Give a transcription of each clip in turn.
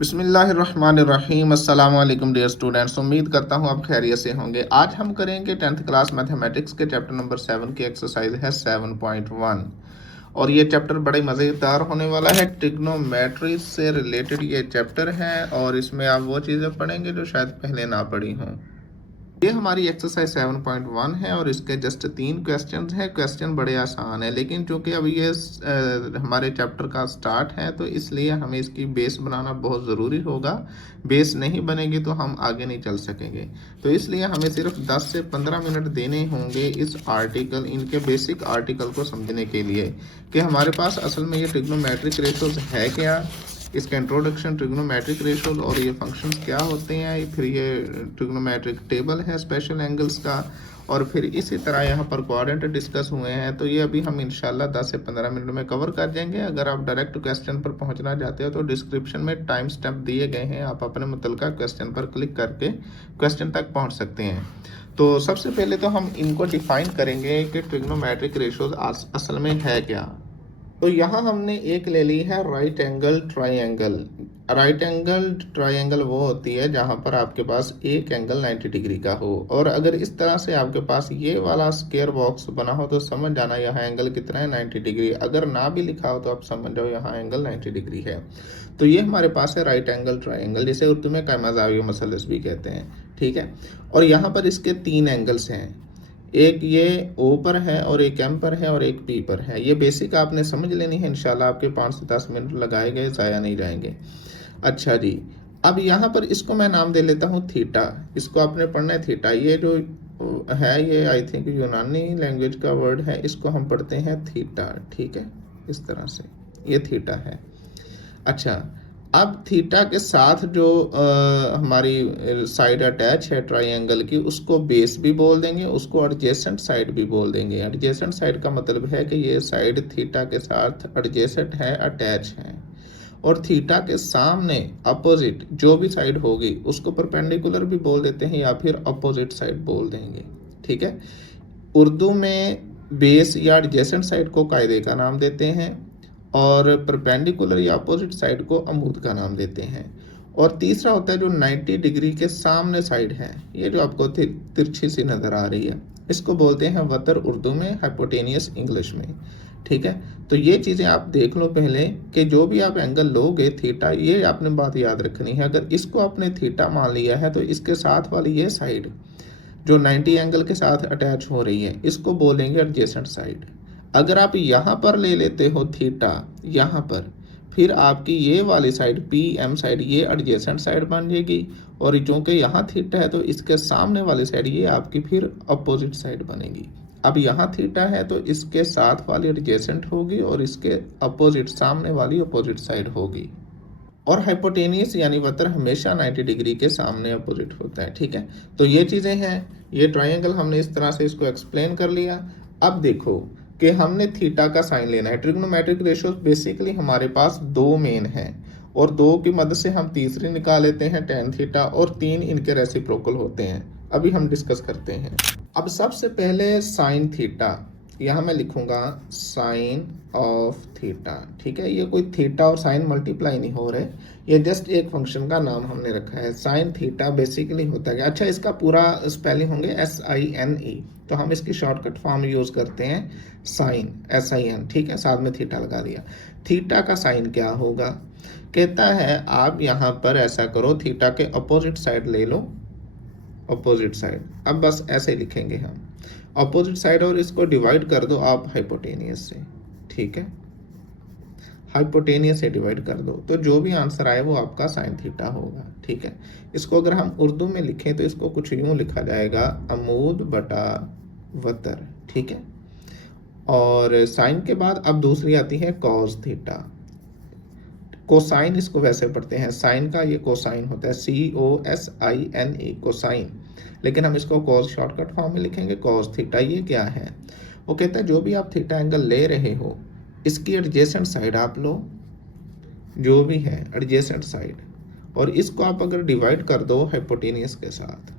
बिस्मिल्लाहिर्रहमानिर्रहीम। अस्सलाम वालेकुम डियर स्टूडेंट्स, उम्मीद करता हूँ आप खैरियत से होंगे। आज हम करेंगे 10th क्लास मैथमेटिक्स के चैप्टर नंबर 7 की एक्सरसाइज है 7.1 और ये चैप्टर बड़े मज़ेदार होने वाला है। ट्रिग्नोमेट्री से रिलेटेड ये चैप्टर है और इसमें आप वो चीज़ें पढ़ेंगे जो शायद पहले ना पढ़ी हों। ये हमारी एक्सरसाइज 7.1 है और इसके जस्ट 3 क्वेश्चंस हैं। क्वेश्चन बड़े आसान है, लेकिन चूंकि अभी ये हमारे चैप्टर का स्टार्ट है तो इसलिए हमें इसकी बेस बनाना बहुत ज़रूरी होगा। बेस नहीं बनेगी तो हम आगे नहीं चल सकेंगे। तो इसलिए हमें सिर्फ 10 से 15 मिनट देने होंगे इस आर्टिकल, इनके बेसिक आर्टिकल को समझने के लिए कि हमारे पास असल में ये ट्रिग्नोमेट्रिक रेशोज है क्या, इसका इंट्रोडक्शन, ट्रिग्नोमेट्रिक रेशो और ये फंक्शंस क्या होते हैं, फिर ये ट्रिग्नोमेट्रिक टेबल है स्पेशल एंगल्स का, और फिर इसी तरह यहाँ पर क्वाड्रेंट डिस्कस हुए हैं। तो ये अभी हम इंशाल्लाह 10 से 15 मिनट में कवर कर देंगे। अगर आप डायरेक्ट क्वेश्चन पर पहुँचना चाहते हो तो डिस्क्रिप्शन में टाइम स्टैम्प दिए गए हैं, आप अपने मुतल्लिका क्वेश्चन पर क्लिक करके क्वेश्चन तक पहुँच सकते हैं। तो सबसे पहले तो हम इनको डिफाइन करेंगे कि ट्रिग्नोमेट्रिक रेशोज असल में है क्या। तो यहाँ हमने एक ले ली है right angle triangle. Right angle triangle वो होती है जहाँ पर आपके पास एक एंगल 90 डिग्री का हो, और अगर इस तरह से आपके पास ये वाला स्क्वायर बॉक्स बना हो तो समझ जाना यहाँ एंगल कितना है, 90 डिग्री। अगर ना भी लिखा हो तो आप समझ जाओ यहाँ एंगल 90 डिग्री है। तो ये हमारे पास है राइट एंगल ट्राइंगल, जिसे उर्दू में कायमा ज़ाविया मसलस भी कहते हैं, ठीक है। और यहाँ पर इसके 3 एंगल्स हैं, एक ये ओ पर है और एक एम पर है और एक पी पर है। ये बेसिक आपने समझ लेनी है, इंशाल्लाह आपके 5 से 10 मिनट लगाए गए ज़ाया नहीं जाएंगे। अच्छा जी, अब यहाँ पर इसको मैं नाम दे लेता हूँ थीटा। इसको आपने पढ़ना है थीटा। ये जो है ये आई थिंक यूनानी लैंग्वेज का वर्ड है, इसको हम पढ़ते हैं थीटा, ठीक है। इस तरह से ये थीटा है। अच्छा, अब थीटा के साथ जो हमारी साइड अटैच है ट्राइंगल की, उसको बेस भी बोल देंगे, उसको एडजेसेंट साइड भी बोल देंगे। एडजेसेंट साइड का मतलब है कि ये साइड थीटा के साथ एडजेसेंट है, अटैच है। और थीटा के सामने अपोजिट जो भी साइड होगी उसको परपेंडिकुलर भी बोल देते हैं या फिर अपोजिट साइड बोल देंगे, ठीक है। उर्दू में बेस या एडजेसेंट साइड को कायदे का नाम देते हैं और परपेंडिकुलर या अपोजिट साइड को अमूद का नाम देते हैं। और तीसरा होता है जो 90 डिग्री के सामने साइड है, ये जो आपको तिरछी सी नज़र आ रही है, इसको बोलते हैं वतर उर्दू में, हाइपोटेनियस इंग्लिश में, ठीक है। तो ये चीज़ें आप देख लो पहले कि जो भी आप एंगल लोगे थीटा, ये आपने बात याद रखनी है। अगर इसको आपने थीटा मान लिया है तो इसके साथ वाली ये साइड जो 90 एंगल के साथ अटैच हो रही है, इसको बोलेंगे एडजेसेंट साइड। अगर आप यहाँ पर ले लेते हो थीटा, यहाँ पर, फिर आपकी ये वाली साइड पी एम साइड ये एडजेसेंट साइड बन जाएगी, और चूंकि यहाँ थीटा है तो इसके सामने वाली साइड ये आपकी फिर अपोजिट साइड बनेगी। अब यहाँ थीटा है तो इसके साथ वाली एडजेसेंट होगी और इसके अपोजिट सामने वाली अपोजिट साइड होगी। और हाइपोटेनियस यानी वतर हमेशा 90 डिग्री के सामने अपोजिट होता है, ठीक है। तो ये चीज़ें हैं, ये ट्राइंगल हमने इस तरह से इसको एक्सप्लेन कर लिया। अब देखो कि हमने थीटा का साइन लेना है। ट्रिग्नोमेट्रिक रेशियोज बेसिकली हमारे पास 2 मेन हैं और 2 की मदद से हम तीसरी निकाल लेते हैं टेन थीटा, और 3 इनके रेसिप्रोकल होते हैं। अभी हम डिस्कस करते हैं। अब सबसे पहले साइन थीटा, यहाँ मैं लिखूंगा साइन ऑफ थीटा, ठीक है। ये कोई थीटा और साइन मल्टीप्लाई नहीं हो रहे, ये जस्ट एक फंक्शन का नाम हमने रखा है। साइन थीटा बेसिकली होता है, अच्छा इसका पूरा स्पेलिंग होंगे SINE, तो हम इसकी शॉर्टकट फॉर्म यूज़ करते हैं साइन, SIN, ठीक है, साथ में थीटा लगा दिया। थीटा का साइन क्या होगा, कहता है आप यहाँ पर ऐसा करो, थीटा के अपोजिट साइड ले लो, अपोजिट साइड। अब बस ऐसे लिखेंगे हम अपोजिट साइड, और इसको डिवाइड कर दो आप हाइपोटेनियस से, ठीक है। हाइपोटेनियस से डिवाइड कर दो तो जो भी आंसर आए वो आपका साइन थीटा होगा, ठीक है। इसको अगर हम उर्दू में लिखें तो इसको कुछ यूं लिखा जाएगा, अमूद बटा वतर, ठीक है। और साइन के बाद अब दूसरी आती है कॉस थीटा। कोसाइन इसको वैसे पढ़ते हैं, साइन का ये कोसाइन होता है, COSINE, कोसाइन, लेकिन हम इसको कॉस शॉर्टकट फॉर्म में लिखेंगे कॉस थीटा। ये क्या है, वो कहता है जो भी आप थीटा एंगल ले रहे हो इसकी एडजेसेंट साइड आप लो, जो भी है एडजेसेंट साइड, और इसको आप अगर डिवाइड कर दो हाइपोटेनियस के साथ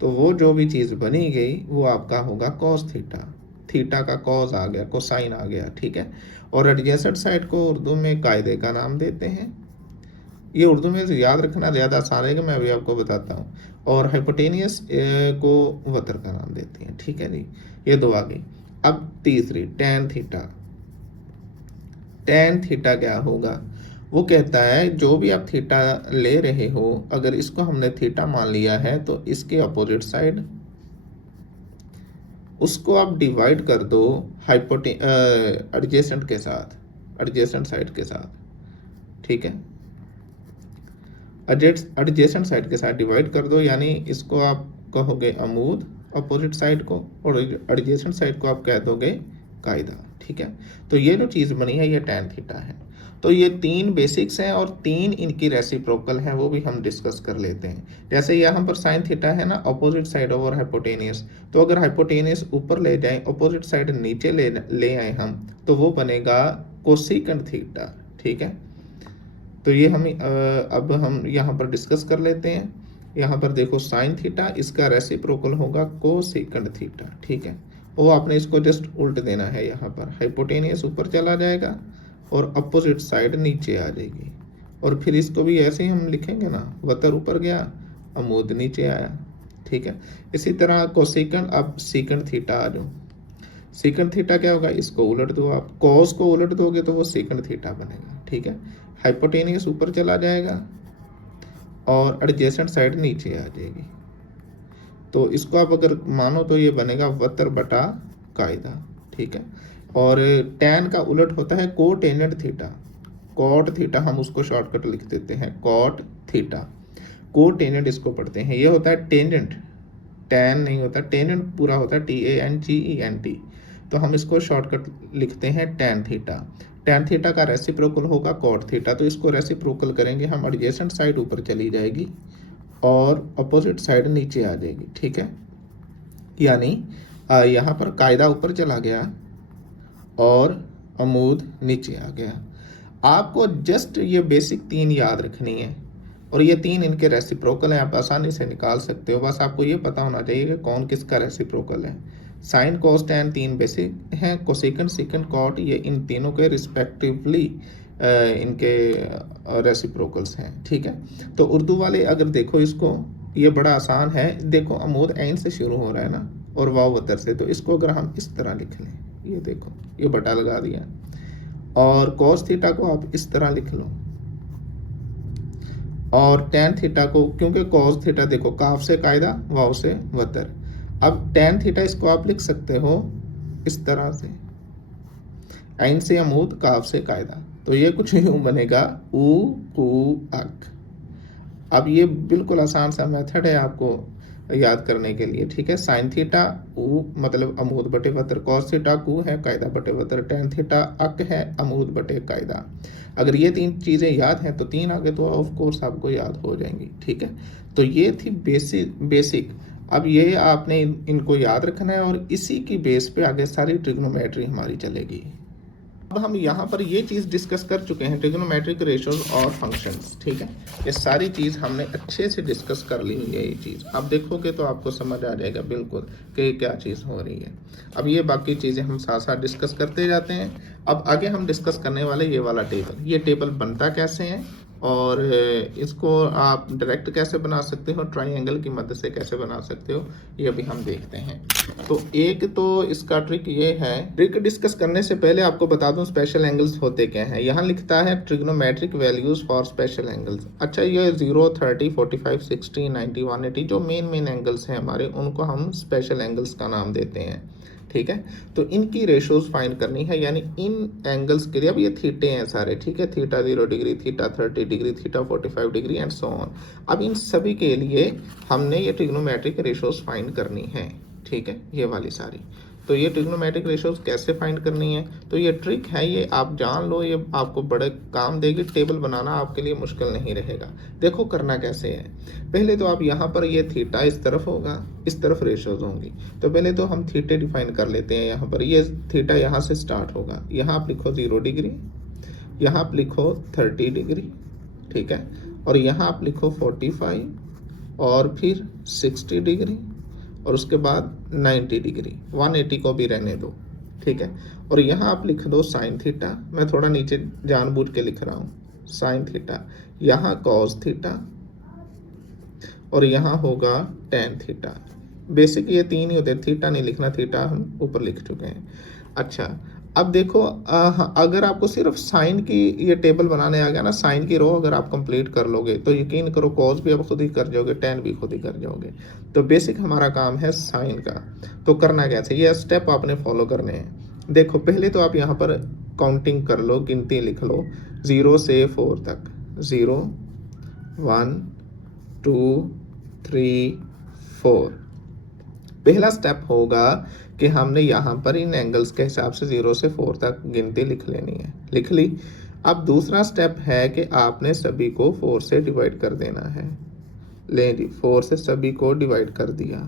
तो वो जो भी चीज़ बनी गई वो आपका होगा कॉस थीटा। थीटा का कॉस आ गया, कोसाइन आ गया, ठीक है। और एडजेसेंट साइड को उर्दू में कायदे का नाम देते हैं ये उर्दू में याद रखना ज़्यादा आसान है कि मैं अभी आपको बताता हूँ। और हाइपोटेनियस को वतर का नाम देते हैं, ठीक है जी। ये दो आ गई। अब तीसरी टैन थीटा। टैन थीटा क्या होगा? वो कहता है जो भी आप थीटा ले रहे हो, अगर इसको हमने थीटा मान लिया है तो इसके अपोजिट साइड उसको आप डिवाइड कर दो एडजेसेंट के साथ, एडजेसेंट साइड के साथ, ठीक है। एडजेसेंट साइड के साथ डिवाइड कर दो, यानी इसको आप कहोगे अमूद अपोजिट साइड को, और एडजेसेंट साइड को आप कह दोगे कायदा, ठीक है। तो ये जो चीज़ बनी है ये टैन थीटा है। तो ये तीन बेसिक्स हैं और तीन इनकी रेसिप्रोकल हैं, वो भी हम डिस्कस कर लेते हैं। जैसे यहाँ पर साइन थीटा है ना, अपोजिट साइड ओवर हाइपोटेनियस, तो अगर हाइपोटेनियस ऊपर ले जाएं, अपोजिट साइड नीचे ले आए हम, तो वो बनेगा कोसेकंड थीटा, ठीक है। तो ये हम अब हम यहाँ पर डिस्कस कर लेते हैं। यहाँ पर देखो साइन थीटा, इसका रेसिप्रोकल होगा कोसेकंड थीटा, ठीक है। वो आपने इसको जस्ट उल्ट देना है, यहाँ पर हाइपोटेनियस ऊपर चला जाएगा और अपोजिट साइड नीचे आ जाएगी, और फिर इसको भी ऐसे ही हम लिखेंगे ना, वतर ऊपर गया अमूद नीचे आया, ठीक है। इसी तरह कोसेकंड, अब सेकंड थीटा आ जाओ। सेकंड थीटा क्या होगा? इसको उलट दो आप, कॉस को उलट दोगे तो वो सेकंड थीटा बनेगा, ठीक है। हाइपोटेनियस ऊपर चला जाएगा और एडजेसेंट साइड नीचे आ जाएगी। तो इसको आप अगर मानो तो ये बनेगा वतर बटा कायदा, ठीक है। और टैन का उलट होता है कोटेनेंट थीटा। कॉट थीटा हम उसको शॉर्टकट लिख देते हैं कॉट थीटा। कोटेनेंट इसको पढ़ते हैं, ये होता है टेंजेंट, टैन नहीं होता, टेंजेंट पूरा होता है TANGENT। तो हम इसको शॉर्टकट लिखते हैं टैन थीटा। टैन थीटा का रेसिप्रोकल होगा कॉट थीटा, तो इसको रेसिप्रोकल करेंगे हम, एडजेसेंट साइड ऊपर चली जाएगी और अपोजिट साइड नीचे आ जाएगी, ठीक है। यानी यहाँ पर कायदा ऊपर चला गया और अमूद नीचे आ गया। आपको जस्ट ये बेसिक तीन याद रखनी है, और ये तीन इनके रेसिप्रोकल हैं, आप आसानी से निकाल सकते हो। बस आपको ये पता होना चाहिए कि कौन किसका रेसिप्रोकल है। साइन कोस टैन तीन बेसिक हैं, कोसेकंड सेकंड कॉट, ये इन तीनों के रिस्पेक्टिवली इनके रेसिप्रोकल्स हैं, ठीक है। तो उर्दू वाले अगर देखो इसको, ये बड़ा आसान है। देखो अमूद ऐन से शुरू हो रहा है ना, और वाव वतर से, तो इसको अगर हम इस तरह लिख लें, ये देखो ये बटा लगा दिया, और कॉस थीटा को आप इस तरह लिख लो, और टैन थीटा को, क्योंकि कॉस थीटा देखो काफ से कायदा वाव से वतर। अब टैन थीटा इसको आप लिख सकते हो इस तरह से, ऐन से अमूद काफ से कायदा, तो ये कुछ यूं बनेगा ऊ कू अक। अब ये बिल्कुल आसान सा मेथड है आपको याद करने के लिए, ठीक है। साइन थीटा ऊ मतलब अमूद बटे वतर, कॉस थीटा कू है कायदा बटे वतर, टैन थीटा अक है अमूद बटे कायदा। अगर ये तीन चीज़ें याद हैं तो तीन आगे तो ऑफ कोर्स आपको याद हो जाएंगी, ठीक है। तो ये थी बेसिक। अब ये आपने इनको याद रखना है, और इसी की बेस पे आगे सारी ट्रिग्नोमेट्री हमारी चलेगी। अब हम यहाँ पर ये चीज़ डिस्कस कर चुके हैं, ट्रिग्नोमेट्रिक रेशियोज और फंक्शंस, ठीक है। ये सारी चीज़ हमने अच्छे से डिस्कस कर ली हुई है। ये चीज़ आप देखोगे तो आपको समझ आ जाएगा बिल्कुल कि क्या चीज़ हो रही है। अब ये बाकी चीज़ें हम साथ साथ डिस्कस करते जाते हैं। अब आगे हम डिस्कस करने वाले ये वाला टेबल, ये टेबल बनता कैसे है, और इसको आप डायरेक्ट कैसे बना सकते हो, ट्राइंगल की मदद से कैसे बना सकते हो, ये अभी हम देखते हैं। तो एक तो इसका ट्रिक ये है, ट्रिक डिस्कस करने से पहले आपको बता दूं स्पेशल एंगल्स होते क्या हैं। यहाँ लिखता है trigonometric values for special angles. अच्छा, ये 0, 30, 45, 60, 90, 180 जो मेन एंगल्स हैं हमारे, उनको हम स्पेशल एंगल्स का नाम देते हैं, ठीक है। तो इनकी रेशोज फाइंड करनी है, यानी इन एंगल्स के लिए, अब ये थीटे हैं सारे, ठीक है, theta 0 degree, theta 30 degree, theta 45 degree and so on. अब इन सभी के लिए हमने ये ट्रिग्नोमेट्रिक रेशोज फाइंड करनी है, ठीक है, ये वाली सारी। तो ये ट्रिग्नोमेट्रिक रेशोज कैसे फाइंड करनी है, तो ये ट्रिक है, ये आप जान लो, ये आपको बड़े काम देगी। टेबल बनाना आपके लिए मुश्किल नहीं रहेगा। देखो करना कैसे है। पहले तो आप यहाँ पर ये थीटा इस तरफ होगा, इस तरफ रेशोज होंगी, तो पहले तो हम थीटे डिफाइन कर लेते हैं। यहाँ पर ये थीटा यहाँ से स्टार्ट होगा, यहाँ आप लिखो 0 डिग्री, यहाँ आप लिखो 30 डिग्री, ठीक है, और यहाँ आप लिखो 45, और फिर 60 डिग्री, और उसके बाद 90 डिग्री, 180 को भी रहने दो, ठीक है। और यहाँ आप लिख दो साइन थीटा, मैं थोड़ा नीचे जानबूझ के लिख रहा हूँ, साइन थीटा, यहाँ कॉस थीटा और यहाँ होगा टेन थीटा। बेसिक ये तीन ही होते हैं, थीटा नहीं लिखना, थीटा हम ऊपर लिख चुके हैं। अच्छा अब देखो अगर आपको सिर्फ साइन की ये टेबल बनाने आ गया ना, साइन की रो अगर आप कंप्लीट कर लोगे तो यकीन करो कॉस भी आप खुद ही कर जाओगे, टेन भी खुद ही कर जाओगे। तो बेसिक हमारा काम है साइन का। तो करना कैसे, ये स्टेप आपने फॉलो करने हैं। देखो पहले तो आप यहाँ पर काउंटिंग कर लो, गिनती लिख लो 0 से 4 तक। 0 1 2 3 4। पहला स्टेप होगा कि हमने यहाँ पर इन एंगल्स के हिसाब से 0 से 4 तक गिनती लिख लेनी है। लिख ली। अब दूसरा स्टेप है कि आपने सभी को 4 से डिवाइड कर देना है। ले जी 4 से सभी को डिवाइड कर दिया।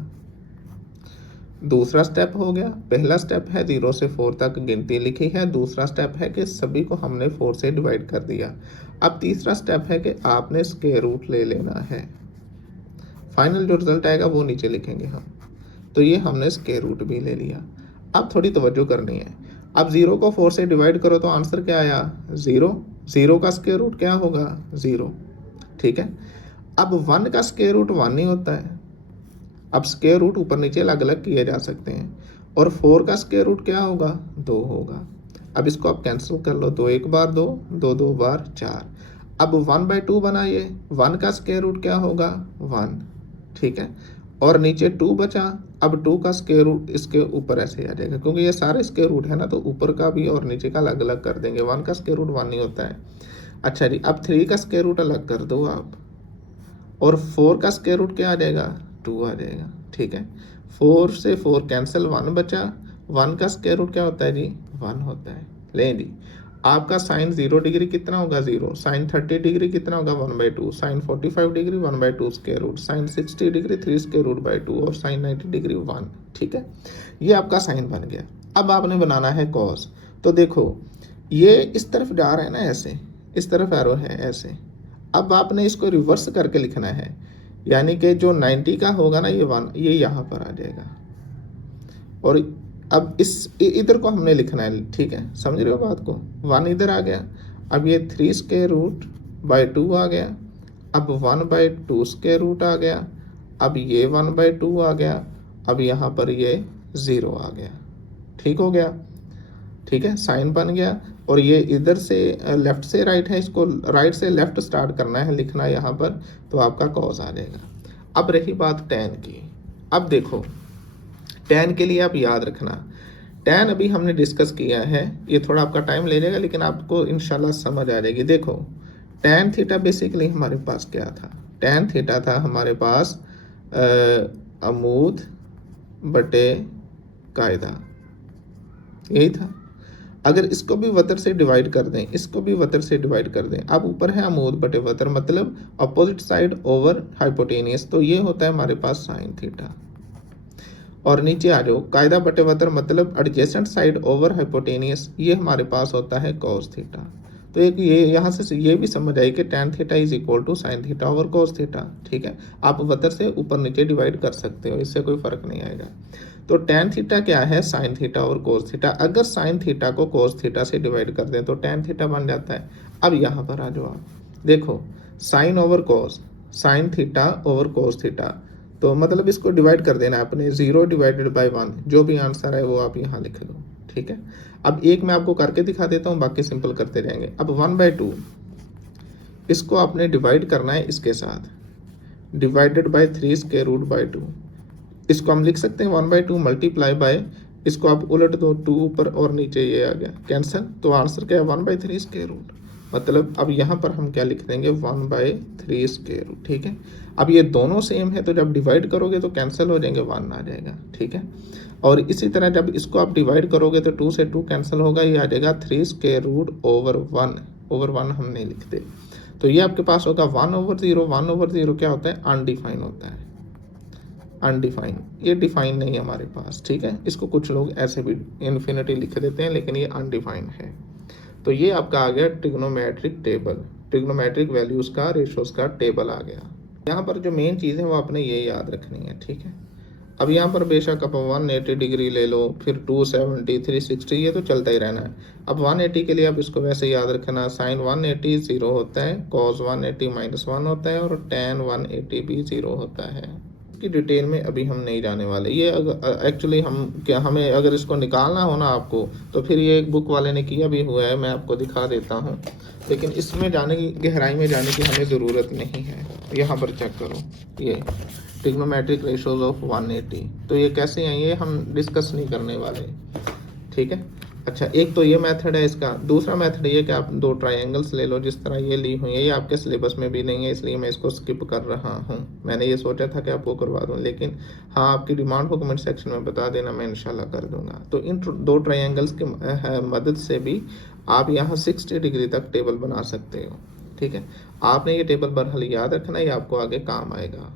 दूसरा स्टेप हो गया। पहला स्टेप है 0 से 4 तक गिनती लिखी है, दूसरा स्टेप है कि सभी को हमने 4 से डिवाइड कर दिया। अब तीसरा स्टेप है कि आपने स्क्वायर रूट ले लेना है। फाइनल जो रिजल्ट आएगा वो नीचे लिखेंगे हम। तो ये हमने स्क्वायर रूट भी ले लिया। अब थोड़ी तवज्जो करनी है। अब 0 को 4 से डिवाइड करो तो आंसर क्या आया 0। 0 का स्क्वायर रूट क्या होगा 0, ठीक है। अब 1 का स्क्वायर रूट 1 ही होता है। अब स्क्वायर रूट ऊपर नीचे अलग अलग किए जा सकते हैं। और 4 का स्क्वायर रूट क्या होगा 2 होगा। अब इसको आप कैंसिल कर लो, 2 एक बार 2, 2 दो बार 4। अब 1/2 बनाइए, 1 का स्क्वायर रूट क्या होगा 1, ठीक है। और नीचे 2 बचा। अब 2 का स्क्वायर रूट इसके ऊपर ऐसे आ जाएगा, क्योंकि ये सारे स्क्वायर रूट है ना, तो ऊपर का भी और नीचे का अलग अलग कर देंगे। 1 का स्क्वायर रूट 1 ही होता है। अच्छा जी, अब 3 का स्क्वायर रूट अलग कर दो आप, और 4 का स्क्वायर रूट क्या आ जाएगा 2 आ जाएगा, ठीक है। 4 से 4 कैंसिल, 1 बचा। 1 का स्क्वायर रूट क्या होता है जी 1 होता है। ले जी, आपका साइन 0 डिग्री कितना होगा 0, साइन 30 डिग्री कितना होगा 1/2, sine 45 degree 1/2 square root, sine 60 degree 3 square root by 2 और साइन 90 डिग्री 1, ठीक है। ये आपका साइन बन गया। अब आपने बनाना है कॉस। तो देखो ये इस तरफ जा रहा है ना, ऐसे इस तरफ एरो है ऐसे। अब आपने इसको रिवर्स करके लिखना है, यानी कि जो 90 का होगा ना ये 1 ये यहाँ पर आ जाएगा, और अब इस इधर को हमने लिखना है, ठीक है। समझ रहे हो बात को। 1 इधर आ गया। अब ये 3 स्क्वायर रूट बाई 2 आ गया। अब 1/2 स्क्वायर रूट आ गया। अब ये 1/2 आ गया। अब यहाँ पर ये 0 आ गया, ठीक हो गया, ठीक है। साइन बन गया। और ये इधर से लेफ्ट से राइट है, इसको राइट से लेफ्ट स्टार्ट करना है लिखना यहाँ पर, तो आपका कॉस आ जाएगा। अब रही बात टेन की। अब देखो टेन के लिए आप याद रखना, टेन अभी हमने डिस्कस किया है, ये थोड़ा आपका टाइम ले जाएगा लेकिन आपको इंशाल्लाह समझ आ जाएगी। देखो टेन थीटा बेसिकली हमारे पास क्या था, टेन थीटा था हमारे पास अमूद बटे कायदा, यही था। अगर इसको भी वतर से डिवाइड कर दें, इसको भी वतर से डिवाइड कर दें, अब ऊपर है अमूद बटे वतर मतलब अपोजिट साइड ओवर हाइपोटेनियस, तो ये होता है हमारे पास साइन थीटा। और नीचे आ जाओ कायदा बटे वतर मतलब एडजेसेंट साइड ओवर हाइपोटेनियस, ये हमारे पास होता है कॉस थीटा। तो एक ये यहाँ से ये भी समझ आई कि tan theta is equal to sine theta over cos theta, ठीक है। आप वतर से ऊपर नीचे डिवाइड कर सकते हो, इससे कोई फर्क नहीं आएगा। तो टेन थीटा क्या है साइन थीटा और कोस थीटा। अगर साइन थीटा को कोस थीटा से डिवाइड कर दें तो टेन थीटा बन जाता है। अब यहाँ पर आ जाओ आप, देखो sine over cos, sine theta over cos theta, तो मतलब इसको डिवाइड कर देना आपने 0 डिवाइडेड बाई 1, जो भी आंसर है वो आप यहाँ लिख लो, ठीक है। अब एक मैं आपको करके दिखा देता हूँ, बाकी सिंपल करते रहेंगे। अब 1/2 इसको आपने डिवाइड करना है इसके साथ, divided by 3 square root by 2। इसको हम लिख सकते हैं 1/2 मल्टीप्लाई बाय, इसको आप उलट दो 2 ऊपर और नीचे ये आ गया कैंसिल, तो आंसर क्या है 1/3 स्क्वायर रूट। मतलब अब यहाँ पर हम क्या लिख देंगे 1/3 स्क्वायर रूट, ठीक है। अब ये दोनों सेम है तो जब डिवाइड करोगे तो कैंसिल हो जाएंगे, 1 आ जाएगा, ठीक है। और इसी तरह जब इसको आप डिवाइड करोगे तो 2 से 2 कैंसिल होगा, ये आ जाएगा 3 स्क्वायर रूट ओवर 1, ओवर 1 हम नहीं लिखते। तो ये आपके पास होगा 1/0। 1/0 क्या होता है अनडिफाइन होता है, अनडिफाइन, ये डिफाइन नहीं है हमारे पास, ठीक है। इसको कुछ लोग ऐसे भी इन्फिनिटी लिख देते हैं लेकिन ये अनडिफाइन है। तो ये आपका आ गया ट्रिग्नोमेट्रिक टेबल, ट्रिग्नोमेट्रिक वैल्यूज़ का रेशोज़ का टेबल आ गया। यहाँ पर जो मेन चीज़ है वो आपने ये याद रखनी है, ठीक है। अब यहाँ पर बेशक आप 180 डिग्री ले लो, फिर 270, 360, ये तो चलता ही रहना है। अब 180 के लिए आप इसको वैसे याद रखना, साइन 180 0 होता है, कॉस 180 -1 होता है और tan 180 भी 0 होता है। की डिटेल में अभी हम नहीं जाने वाले। ये एक्चुअली हमें अगर इसको निकालना हो ना आपको, तो फिर ये एक बुक वाले ने किया भी हुआ है, मैं आपको दिखा देता हूँ, लेकिन इसमें जाने की, गहराई में जाने की हमें ज़रूरत नहीं है। यहाँ पर चेक करो, ये ट्रिग्नोमेट्रिक रेशोज ऑफ 180, तो ये कैसे हैं ये हम डिस्कस नहीं करने वाले, ठीक है। अच्छा, एक तो ये मेथड है इसका। दूसरा मेथड ये कि आप दो ट्रायंगल्स ले लो, जिस तरह ये ली हुई है। ये आपके सिलेबस में भी नहीं है, इसलिए मैं इसको स्किप कर रहा हूँ। मैंने ये सोचा था कि आपको करवा दूँ, लेकिन हाँ, आपकी डिमांड को कमेंट सेक्शन में बता देना, मैं इंशाल्लाह कर दूंगा। तो इन दो ट्रायंगल्स की मदद से भी आप यहाँ 60 डिग्री तक टेबल बना सकते हो, ठीक है। आपने ये टेबल बहरहाल याद रखना, ये आपको आगे काम आएगा।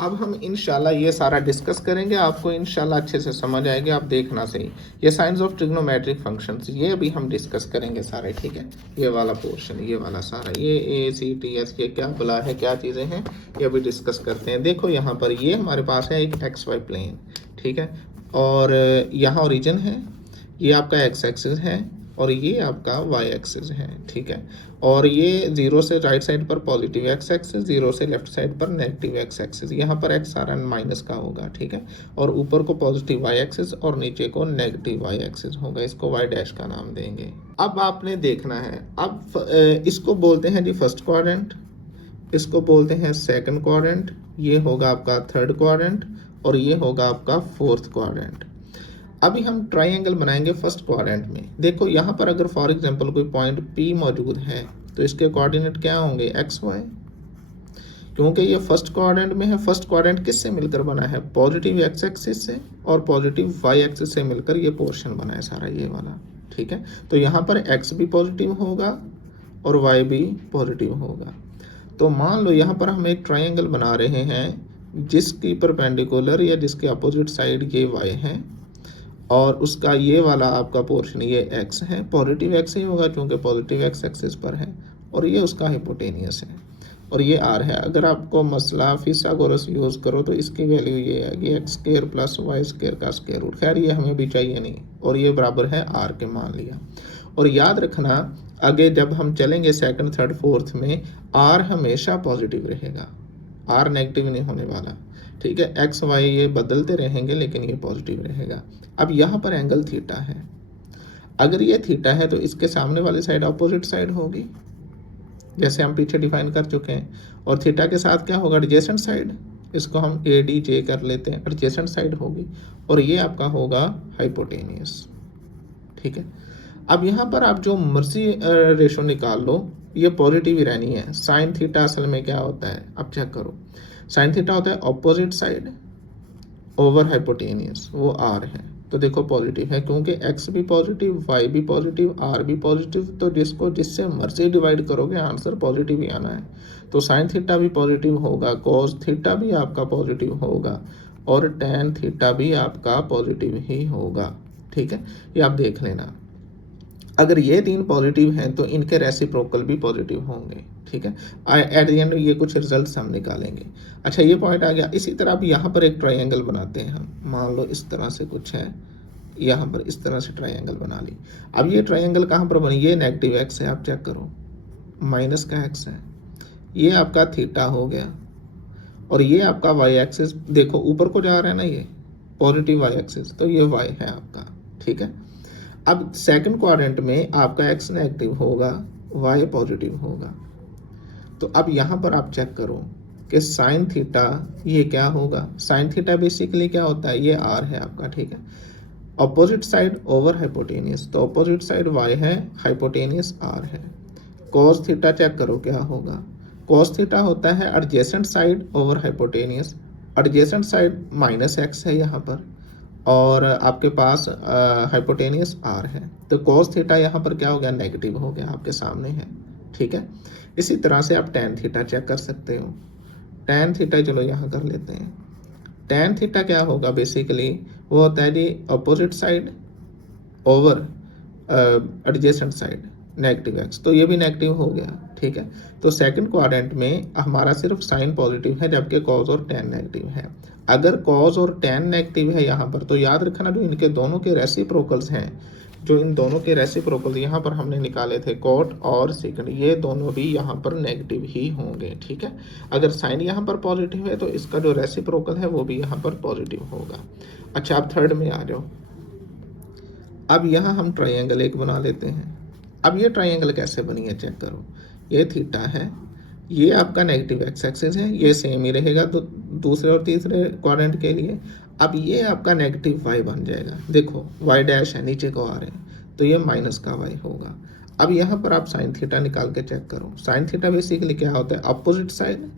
अब हम इंशाल्लाह ये सारा डिस्कस करेंगे, आपको इंशाल्लाह अच्छे से समझ आएगी, आप देखना सही। ये साइंस ऑफ ट्रिग्नोमेट्रिक फंक्शंस, ये अभी हम डिस्कस करेंगे सारे, ठीक है। ये वाला पोर्शन, ये वाला सारा, ये ACTS, ये क्या बला है, क्या चीज़ें हैं, ये अभी डिस्कस करते हैं। देखो यहाँ पर ये हमारे पास है एक XY प्लेन, ठीक है, और यहाँ ओरिजिन है, ये आपका X एक्सिस है और ये आपका Y एक्सिस है, ठीक है। और ये 0 से राइट साइड पर पॉजिटिव X एक्सिस, 0 से लेफ्ट साइड पर नेगेटिव X एक्सिस। यहाँ पर X सारा माइनस का होगा, ठीक है, और ऊपर को पॉजिटिव Y एक्सिस और नीचे को नेगेटिव Y एक्सिस होगा। इसको Y डैश का नाम देंगे। अब आपने देखना है, अब इसको बोलते हैं जी फर्स्ट क्वाड्रेंट, इसको बोलते हैं सेकंड क्वाड्रेंट, ये होगा आपका थर्ड क्वाड्रेंट और ये होगा आपका फोर्थ क्वाड्रेंट। अभी हम ट्राइंगल बनाएंगे फर्स्ट क्वाड्रेंट में। देखो यहाँ पर अगर फॉर एग्जांपल कोई पॉइंट P मौजूद है, तो इसके कोऑर्डिनेट क्या होंगे, XY, क्योंकि ये फर्स्ट क्वाड्रेंट में है। फर्स्ट क्वाड्रेंट किससे मिलकर बना है, पॉजिटिव X एक्सिस से और पॉजिटिव Y एक्सिस से मिलकर ये पोर्शन बना है सारा, ये वाला, ठीक है। तो यहाँ पर X भी पॉजिटिव होगा और Y भी पॉजिटिव होगा। तो मान लो यहाँ पर हम एक ट्राइंगल बना रहे हैं जिसकी परपेंडिकुलर या जिसके अपोजिट साइड ये Y है और उसका ये वाला आपका पोर्शन ये X है, पॉजिटिव X ही होगा क्योंकि पॉजिटिव X एक्सिस पर है, और ये उसका हाइपोटेनियस है और ये R है। अगर आपको मसला फिसागोरस यूज़ करो तो इसकी वैल्यू ये है कि x² + y² का स्क्वायर रूट। खैर ये हमें भी चाहिए नहीं, और ये बराबर है R के, मान लिया। और याद रखना आगे जब हम चलेंगे सेकंड, थर्ड, फोर्थ में, R हमेशा पॉजिटिव रहेगा, R नेगेटिव नहीं होने वाला, ठीक है। X Y ये बदलते रहेंगे लेकिन ये पॉजिटिव रहेगा। अब यहाँ पर एंगल थीटा है, अगर ये थीटा है तो इसके सामने वाली साइड अपोजिट साइड होगी, जैसे हम पीछे डिफाइन कर चुके हैं। और थीटा के साथ क्या होगा, एडजेसेंट साइड, इसको हम ADJ कर लेते हैं, एडजेसेंट साइड होगी, और ये आपका होगा हाइपोटेनियस, ठीक है। अब यहाँ पर आप जो मर्जी रेशो निकाल लो, ये पॉजिटिव ही रहनी है। साइन थीटा असल में क्या होता है, अब चेक करो, साइन थीटा होता है ऑपोजिट साइड ओवर हाइपोटेनियस, वो R है, तो देखो पॉजिटिव है क्योंकि X भी पॉजिटिव, Y भी पॉजिटिव, R भी पॉजिटिव, तो जिससे मर्जी डिवाइड करोगे आंसर पॉजिटिव ही आना है। तो साइन थीटा भी पॉजिटिव होगा, कॉस थीटा भी आपका पॉजिटिव होगा और tan थीटा भी आपका पॉजिटिव ही होगा, ठीक है। ये आप देख लेना, अगर ये तीन पॉजिटिव हैं तो इनके रेसिप्रोकल भी पॉजिटिव होंगे, ठीक है। एट द एंड ये कुछ रिजल्ट्स हम निकालेंगे। अच्छा, ये पॉइंट आ गया। इसी तरह अब यहाँ पर एक ट्राइंगल बनाते हैं हम, मान लो इस तरह से कुछ है, यहाँ पर इस तरह से ट्राइंगल बना ली। अब ये ट्राइंगल कहाँ पर बनी, ये नेगेटिव X है, आप चेक करो, माइनस का X है, ये आपका थीटा हो गया और ये आपका Y एक्सिस, देखो ऊपर को जा रहा है ना, ये पॉजिटिव Y एक्सिस, तो ये Y है आपका, ठीक है। अब सेकंड क्वाड्रेंट में आपका X नेगेटिव होगा, Y पॉजिटिव होगा। तो अब यहाँ पर आप चेक करो कि साइन थीटा ये क्या होगा, साइन थीटा बेसिकली क्या होता है, ये R है आपका, ठीक है। अपोजिट साइड ओवर हाइपोटेनियस, तो अपोजिट साइड Y है, हाइपोटेनियस R है। कॉस थीटा चेक करो क्या होगा, कॉस थीटा होता है adjacent side over hypotenuse, adjacent side -X है यहाँ पर, और आपके पास हाइपोटेनियस R है, तो कॉस थीटा यहाँ पर क्या हो गया, नेगेटिव हो गया, आपके सामने है, ठीक है। इसी तरह से आप tan थीटा चेक कर सकते हो, tan थीटा चलो यहाँ कर लेते हैं। tan थीटा क्या होगा, बेसिकली वो होता है जी opposite side over adjacent side negative X, तो ये भी नेगेटिव हो गया, ठीक ठीक है। तो सेकंड क्वाड्रेंट में हमारा सिर्फ साइन पॉजिटिव है जबकि कॉज और टेन नेगेटिव है। अगर कॉज और टेन नेगेटिव है यहाँ पर तो याद रखना जो इनके दोनों के रेसिप्रोकल्स हैं, जो इन दोनों के रेसिप्रोकल यहाँ पर हमने निकाले थे कॉट और सेकंड, ये दोनों भी यहाँ पर नेगेटिव ही होंगे। ठीक है। अगर साइन यहाँ पर पॉजिटिव है तो इसका जो रेसिप्रोकल है वो भी यहाँ पर पॉजिटिव होगा। अच्छा, अब थर्ड में आ जाओ। अब यहाँ हम ट्राइंगल एक बना लेते हैं। अब ये ट्राइंगल कैसे बनी है चेक करो। ये थीटा है, ये आपका नेगेटिव एक्स एक्सिस है, ये सेम ही रहेगा तो दूसरे और तीसरे क्वाड्रेंट के लिए। अब ये आपका नेगेटिव वाई बन जाएगा। देखो वाई डैश है, नीचे को आ रहे हैं तो ये माइनस का वाई होगा। अब यहाँ पर आप साइन थीटा निकाल के चेक करो। साइन थीटा बेसिकली क्या होता है, opposite side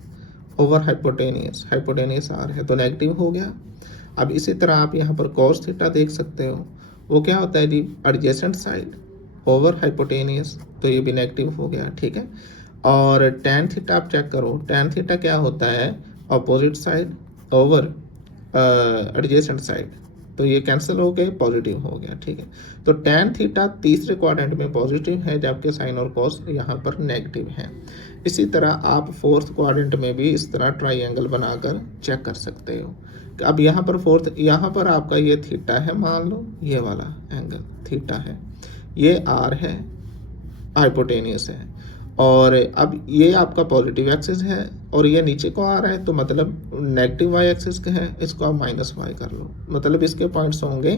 over hypotenuse, hypotenuse r है तो नेगेटिव हो गया। अब इसी तरह आप यहाँ पर कॉस थीटा देख सकते हो, वो क्या होता है जी, एडजेसेंट साइड ओवर हाइपोटेनियस, तो ये भी नेगेटिव हो गया। ठीक है। और टैन थीटा आप चेक करो, टैन थीटा क्या होता है, opposite side over adjacent side, तो ये कैंसिल हो गए, पॉजिटिव हो गया। ठीक है। तो टैन थीटा तीसरे क्वाड्रेंट में पॉजिटिव है जबकि साइन और कॉस यहाँ पर नेगेटिव है। इसी तरह आप फोर्थ क्वाड्रेंट में भी इस तरह ट्राइंगल बनाकर चेक कर सकते हो। अब यहाँ पर फोर्थ, यहाँ पर आपका ये थीटा है, मान लो ये वाला एंगल थीटा है, ये आर है, हाइपोटेनियस है, और अब ये आपका पॉजिटिव एक्सिस है और ये नीचे को आ रहा है तो मतलब नेगेटिव वाई एक्सिस का है, इसको आप माइनस वाई कर लो, मतलब इसके पॉइंट्स होंगे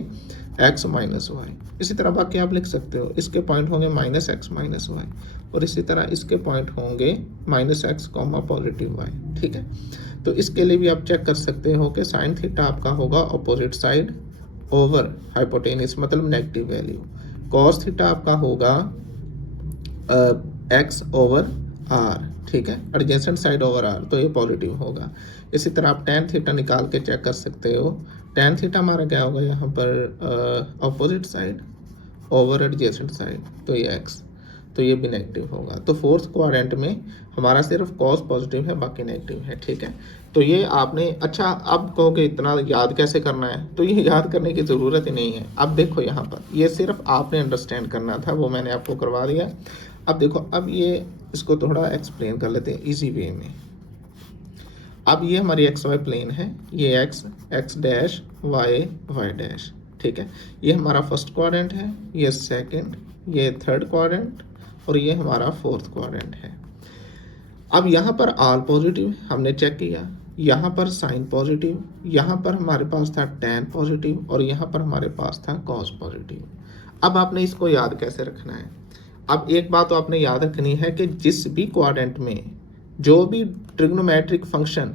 एक्स माइनस वाई। इसी तरह बाकी आप लिख सकते हो, इसके पॉइंट होंगे माइनस एक्स माइनस वाई, और इसी तरह इसके पॉइंट होंगे minus x comma positive y. ठीक है। तो इसके लिए भी आप चेक कर सकते हो कि साइन थीटा आपका होगा अपोजिट साइड ओवर हाइपोटेनियस, मतलब नेगेटिव वैल्यू। कॉस थीटा आपका होगा एक्स ओवर आर, ठीक है, एडजेसेंट साइड ओवर आर, तो ये पॉजिटिव होगा। इसी तरह आप टैन थीटा निकाल के चेक कर सकते हो। टैन थीटा हमारा क्या होगा यहाँ पर, opposite side over adjacent side, तो ये एक्स, तो ये भी नेगेटिव होगा। तो फोर्थ क्वाड्रेंट में हमारा सिर्फ कॉस पॉजिटिव है, बाकी नेगेटिव है। ठीक है। तो ये आपने, अच्छा अब कहोगे इतना याद कैसे करना है, तो ये याद करने की ज़रूरत ही नहीं है। अब देखो यहाँ पर ये सिर्फ आपने अंडरस्टैंड करना था, वो मैंने आपको करवा दिया। अब देखो, अब ये इसको थोड़ा एक्सप्लेन कर लेते हैं इजी वे में। अब ये हमारी एक्स वाई प्लेन है, ये x, x dash, y, y dash. ठीक है। ये हमारा फर्स्ट क्वाड्रेंट है, ये सेकंड, ये थर्ड क्वाड्रेंट, और ये हमारा फोर्थ क्वाड्रेंट है। अब यहाँ पर आर पॉजिटिव हमने चेक किया, यहाँ पर साइन पॉजिटिव, यहाँ पर हमारे पास था टैन पॉजिटिव, और यहाँ पर हमारे पास था कॉस पॉजिटिव। अब आपने इसको याद कैसे रखना है। अब एक बात तो आपने याद रखनी है कि जिस भी क्वाड्रेंट में जो भी ट्रिग्नोमेट्रिक फंक्शन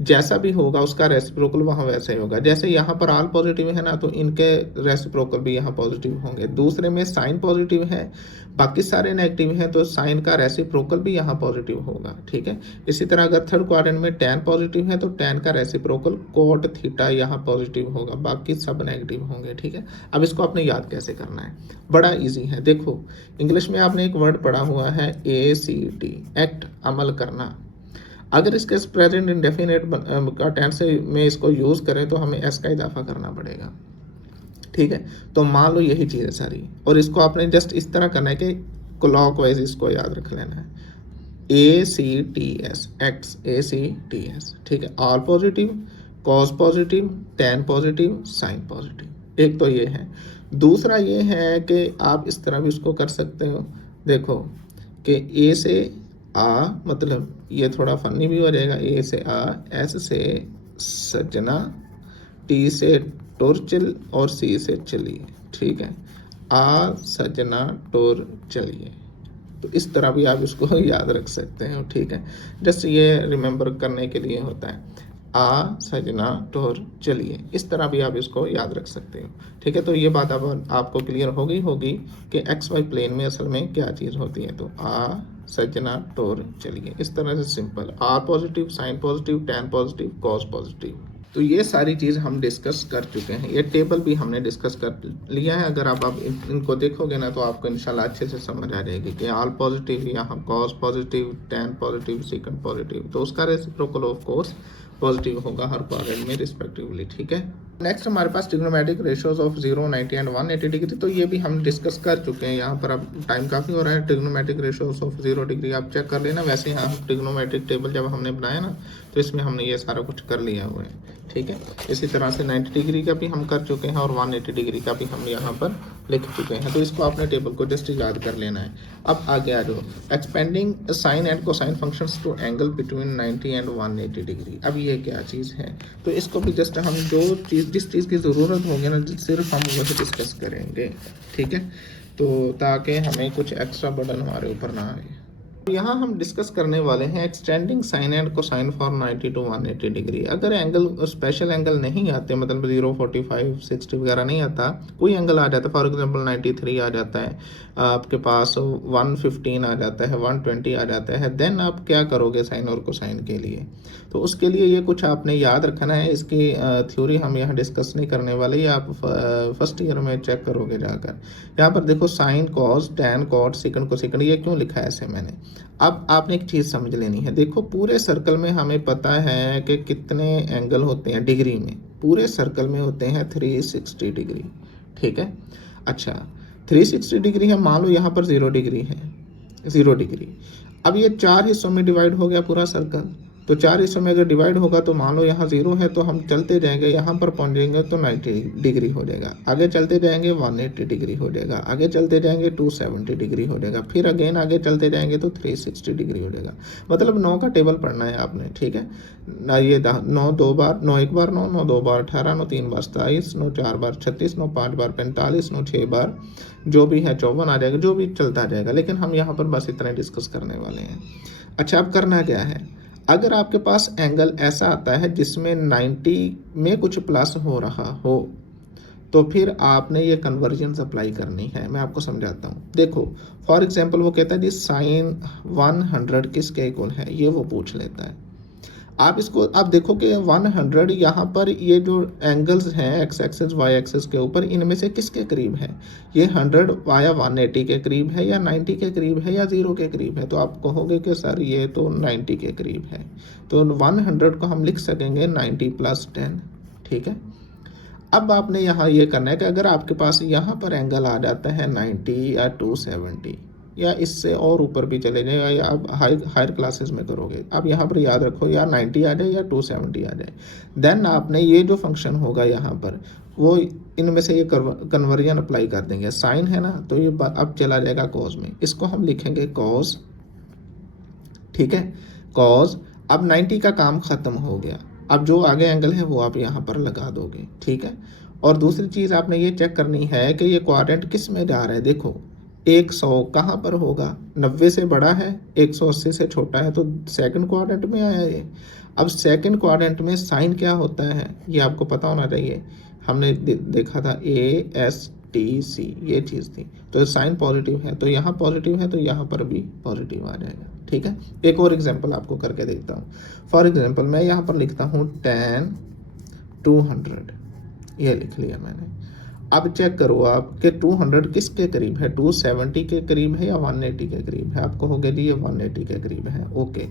जैसा भी होगा उसका रेसिप्रोकल वहाँ वैसा ही होगा। जैसे यहाँ पर आल पॉजिटिव है ना, तो इनके रेसिप्रोकल भी यहाँ पॉजिटिव होंगे। दूसरे में साइन पॉजिटिव है, बाकी सारे नेगेटिव हैं, तो साइन का रेसिप्रोकल भी यहाँ पॉजिटिव होगा। ठीक है। इसी तरह अगर थर्ड क्वाड्रेंट में टैन पॉजिटिव है तो टैन का रेसिप्रोकल कोट थीटा यहाँ पॉजिटिव होगा, बाकी सब नेगेटिव होंगे। ठीक है। अब इसको आपने याद कैसे करना है, बड़ा ईजी है। देखो इंग्लिश में आपने एक वर्ड पढ़ा हुआ है ACT, एक्ट, अमल करना। अगर इसके प्रेजेंट इंडेफिनेट का टेंस में इसको यूज़ करें तो हमें एस का इजाफा करना पड़ेगा। ठीक है। तो मान लो यही चीज़ है सारी, और इसको आपने जस्ट इस तरह करना है कि क्लॉकवाइज इसको याद रख लेना है। ACTS, acts, ACTS। ठीक है। All positive, cos positive, tan positive, sine positive. एक तो ये है। दूसरा ये है कि आप इस तरह भी उसको कर सकते हो। देखो कि A से आ, मतलब ये थोड़ा फनी भी हो जाएगा, A से आ, S से सजना, T से टोर और C से चलिए। ठीक है। आ सजना टोर चलिए, तो इस तरह भी आप इसको याद रख सकते हो। ठीक है। जस्ट ये रिमेंबर करने के लिए होता है, आ सजना टोर चलिए, इस तरह भी आप इसको याद रख सकते हो। ठीक है। तो ये बात अब आपको क्लियर होगी कि एक्स वाई प्लेन में असल में क्या चीज़ होती है। तो आ सजना टोर चलिए, इस तरह से simple, r positive, sine positive, tan positive, cos positive. तो ये सारी चीज़ हम डिस्कस कर चुके हैं, ये टेबल भी हमने डिस्कस कर लिया है। अगर आप इनको देखोगे ना तो आपको इंशाल्लाह अच्छे से समझ आ जाएगी कि आल पॉजिटिव, यहाँ cos positive, tan positive, second positive, तो उसका रेसिप्रोकल ऑफ कोर्स पॉजिटिव होगा हर क्वाड्रेंट में रिस्पेक्टिवली। ठीक है। नेक्स्ट हमारे पास trigonometric ratios of 0, 90 and 180 degree, तो ये भी हम डिस्कस कर चुके हैं। यहाँ पर अब टाइम काफ़ी हो रहा है। ट्रिग्नोमेट्रिक रेशियोज ऑफ 0 डिग्री आप चेक कर लेना। वैसे यहाँ ट्रिग्नोमेट्रिक टेबल जब हमने बनाया ना, तो इसमें हमने ये सारा कुछ कर लिया हुआ है, ठीक है। इसी तरह से 90 डिग्री का भी हम कर चुके हैं और 180 डिग्री का भी हम यहाँ पर लिख चुके हैं। तो इसको आपने टेबल को जस्ट याद कर लेना है। अब आगे आ जाओ, expanding sine and cosine functions to angle between 90 and 180 degree. अब ये क्या चीज़ है, तो इसको भी जस्ट हम जिस चीज़ की ज़रूरत होगी ना, सिर्फ हम वही डिस्कस करेंगे, ठीक है। तो ताकि हमें कुछ एक्स्ट्रा बर्डन हमारे ऊपर ना आए। यहाँ हम डिस्कस करने वाले हैं extending sine and cosine for 90 to 180 degree. अगर एंगल स्पेशल एंगल नहीं आते, मतलब 0, 45, 60 वगैरह नहीं आता, कोई एंगल आ जाता है, फॉर एग्जांपल 93 आ जाता है, आपके पास 115 आ जाता है, 120 आ जाता है, देन आप क्या करोगे साइन और कोसाइन के लिए। तो उसके लिए ये कुछ आपने याद रखना है। इसकी थ्योरी हम यहाँ डिस्कस नहीं करने वाले, ये आप फर्स्ट ईयर में चेक करोगे जाकर। यहाँ पर देखो sine, cos, tan, cot, second को सेकंड, ये क्यों लिखा है ऐसे मैंने। अब आपने एक चीज़ समझ लेनी है। देखो पूरे सर्कल में हमें पता है कि कितने एंगल होते हैं डिग्री में। पूरे सर्कल में होते हैं 360 डिग्री, ठीक है। अच्छा 360 डिग्री है, मान लो यहाँ पर 0 डिग्री है, 0 डिग्री। अब ये 4 हिस्सों में डिवाइड हो गया पूरा सर्कल। तो 4 हिस्सों में अगर डिवाइड होगा तो मान लो यहाँ 0 है, तो हम चलते जाएंगे, यहाँ पर पहुँचेंगे तो 90 डिग्री हो जाएगा। आगे चलते जाएंगे 180 डिग्री हो जाएगा। आगे चलते जाएंगे 270 डिग्री हो जाएगा। फिर अगेन आगे चलते जाएंगे तो 360 डिग्री हो जाएगा। मतलब 9 का टेबल पढ़ना है आपने, ठीक है ना। ये 9 2 बार, 9 1 बार 9, 9 2 बार 18, 9 3 बार 27, 9 4 बार 36, 9 5 बार 45, 9 6 बार जो भी है 54 आ जाएगा, जो भी चलता जाएगा। लेकिन हम यहाँ पर बस इतना डिस्कस करने वाले हैं। अच्छा अब करना क्या है, अगर आपके पास एंगल ऐसा आता है जिसमें 90 में कुछ प्लस हो रहा हो, तो फिर आपने ये कन्वर्जन अप्लाई करनी है। मैं आपको समझाता हूँ। देखो फॉर एग्जांपल वो कहता है जी साइन 100 किसके इक्वल है, ये वो पूछ लेता है। आप इसको आप देखो कि 100 यहाँ पर ये जो एंगल्स हैं एक्स एक्सिस वाई एक्सिस के ऊपर, इनमें से किसके करीब है। ये 100 वाया 180 के करीब है, या 90 के करीब है, या 0 के करीब है। तो आप कहोगे कि सर ये तो 90 के करीब है। तो 100 को हम लिख सकेंगे 90 + 10, ठीक है। अब आपने यहाँ ये करना है कि अगर आपके पास यहाँ पर एंगल आ जाता है 90 या 270 या इससे और ऊपर भी चले जाए, या आप हायर क्लासेस में करोगे, आप यहाँ पर याद रखो या 90 आ जाए या 270 आ जाए, देन आपने ये जो फंक्शन होगा यहाँ पर वो इनमें से ये कन्वर्जन अप्लाई कर देंगे। साइन है ना, तो ये अब चला जाएगा कॉस में, इसको हम लिखेंगे कॉस, ठीक है कॉस। अब 90 का काम ख़त्म हो गया। अब जो आगे एंगल है वो आप यहाँ पर लगा दोगे, ठीक है। और दूसरी चीज़ आपने ये चेक करनी है कि ये क्वाड्रेंट किस में जा रहा है। देखो 100 कहाँ पर होगा, 90 से बड़ा है, 180 से छोटा है, तो सेकंड क्वाड्रेंट में आया ये। अब सेकंड क्वाड्रेंट में साइन क्या होता है ये आपको पता होना चाहिए। हमने देखा था ASTC ये चीज़ थी। तो साइन पॉजिटिव है तो यहाँ पॉजिटिव है, तो यहाँ पर भी पॉजिटिव आ जाएगा, ठीक है। एक और एग्जांपल आपको करके देखता हूँ। फॉर एग्जांपल मैं यहाँ पर लिखता हूँ tan 200, ये लिख लिया मैंने। अब चेक करो आप कि 200 किसके करीब है, 270 के करीब है या 180 के करीब है। आप कहोगे जी ये 180 के करीब है, ओके।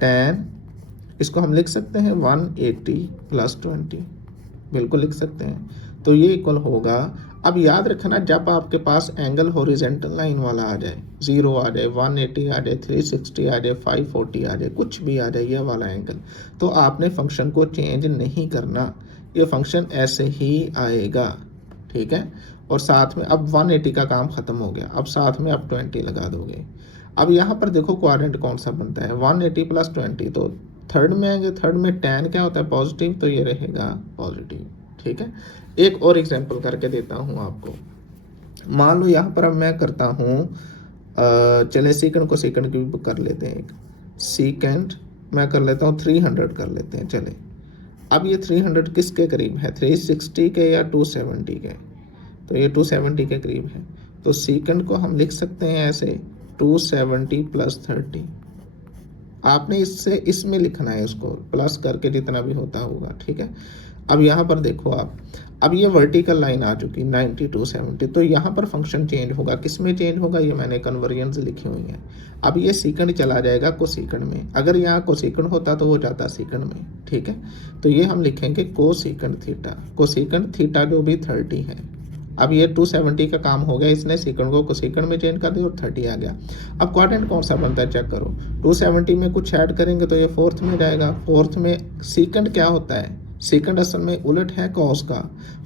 tan इसको हम लिख सकते हैं 180 + 20, बिल्कुल लिख सकते हैं। तो ये इक्वल होगा, अब याद रखना जब आपके पास एंगल हॉरिजॉन्टल लाइन वाला आ जाए, 0 आ जाए, 180 आ जाए, 360 आ जाए, 540 आ जाए, कुछ भी आ जाए ये वाला एंगल, तो आपने फंक्शन को चेंज नहीं करना, ये फंक्शन ऐसे ही आएगा, ठीक है। और साथ में अब 180 का काम ख़त्म हो गया, अब साथ में आप 20 लगा दोगे। अब यहाँ पर देखो क्वाड्रेंट कौन सा बनता है, 180 + 20, तो थर्ड में आएंगे। थर्ड में tan क्या होता है, पॉजिटिव, तो ये रहेगा पॉजिटिव, ठीक है। एक और एग्जांपल करके देता हूँ आपको। मान लो यहाँ पर अब मैं करता हूँ, चले सेकंड को सेकंड की भी कर लेते हैं। एक सेकंड मैं कर लेता हूँ 300 कर लेते हैं, चले। अब ये 300 किसके करीब है, 360 के या 270 के, तो ये 270 के करीब है। तो सेकंड को हम लिख सकते हैं ऐसे 270 + 30। आपने इससे इसमें लिखना है, उसको प्लस करके जितना भी होता होगा, ठीक है। अब यहाँ पर देखो आप, अब ये वर्टिकल लाइन आ चुकी 90 टू 70, तो यहाँ पर फंक्शन चेंज होगा। किस में चेंज होगा, ये मैंने कन्वर्जेंस लिखी हुई है। अब ये सीकंड चला जाएगा कोसीकंड में, अगर यहाँ कोसीकंड होता तो वो जाता सीकंड में, ठीक है। तो ये हम लिखेंगे कोसीकंड थीटा, कोसीकंड थीटा जो भी 30 है। अब ये 270 का काम हो गया, इसने सीकंड को कोसीकंड में चेंज कर दिया और 30 आ गया। अब क्वाड्रेंट कौन सा बनता है चेक करो, 270 में कुछ ऐड करेंगे तो ये फोर्थ में जाएगा। फोर्थ में सीकंड क्या होता है, सेकंड असल में उलट है कॉस का,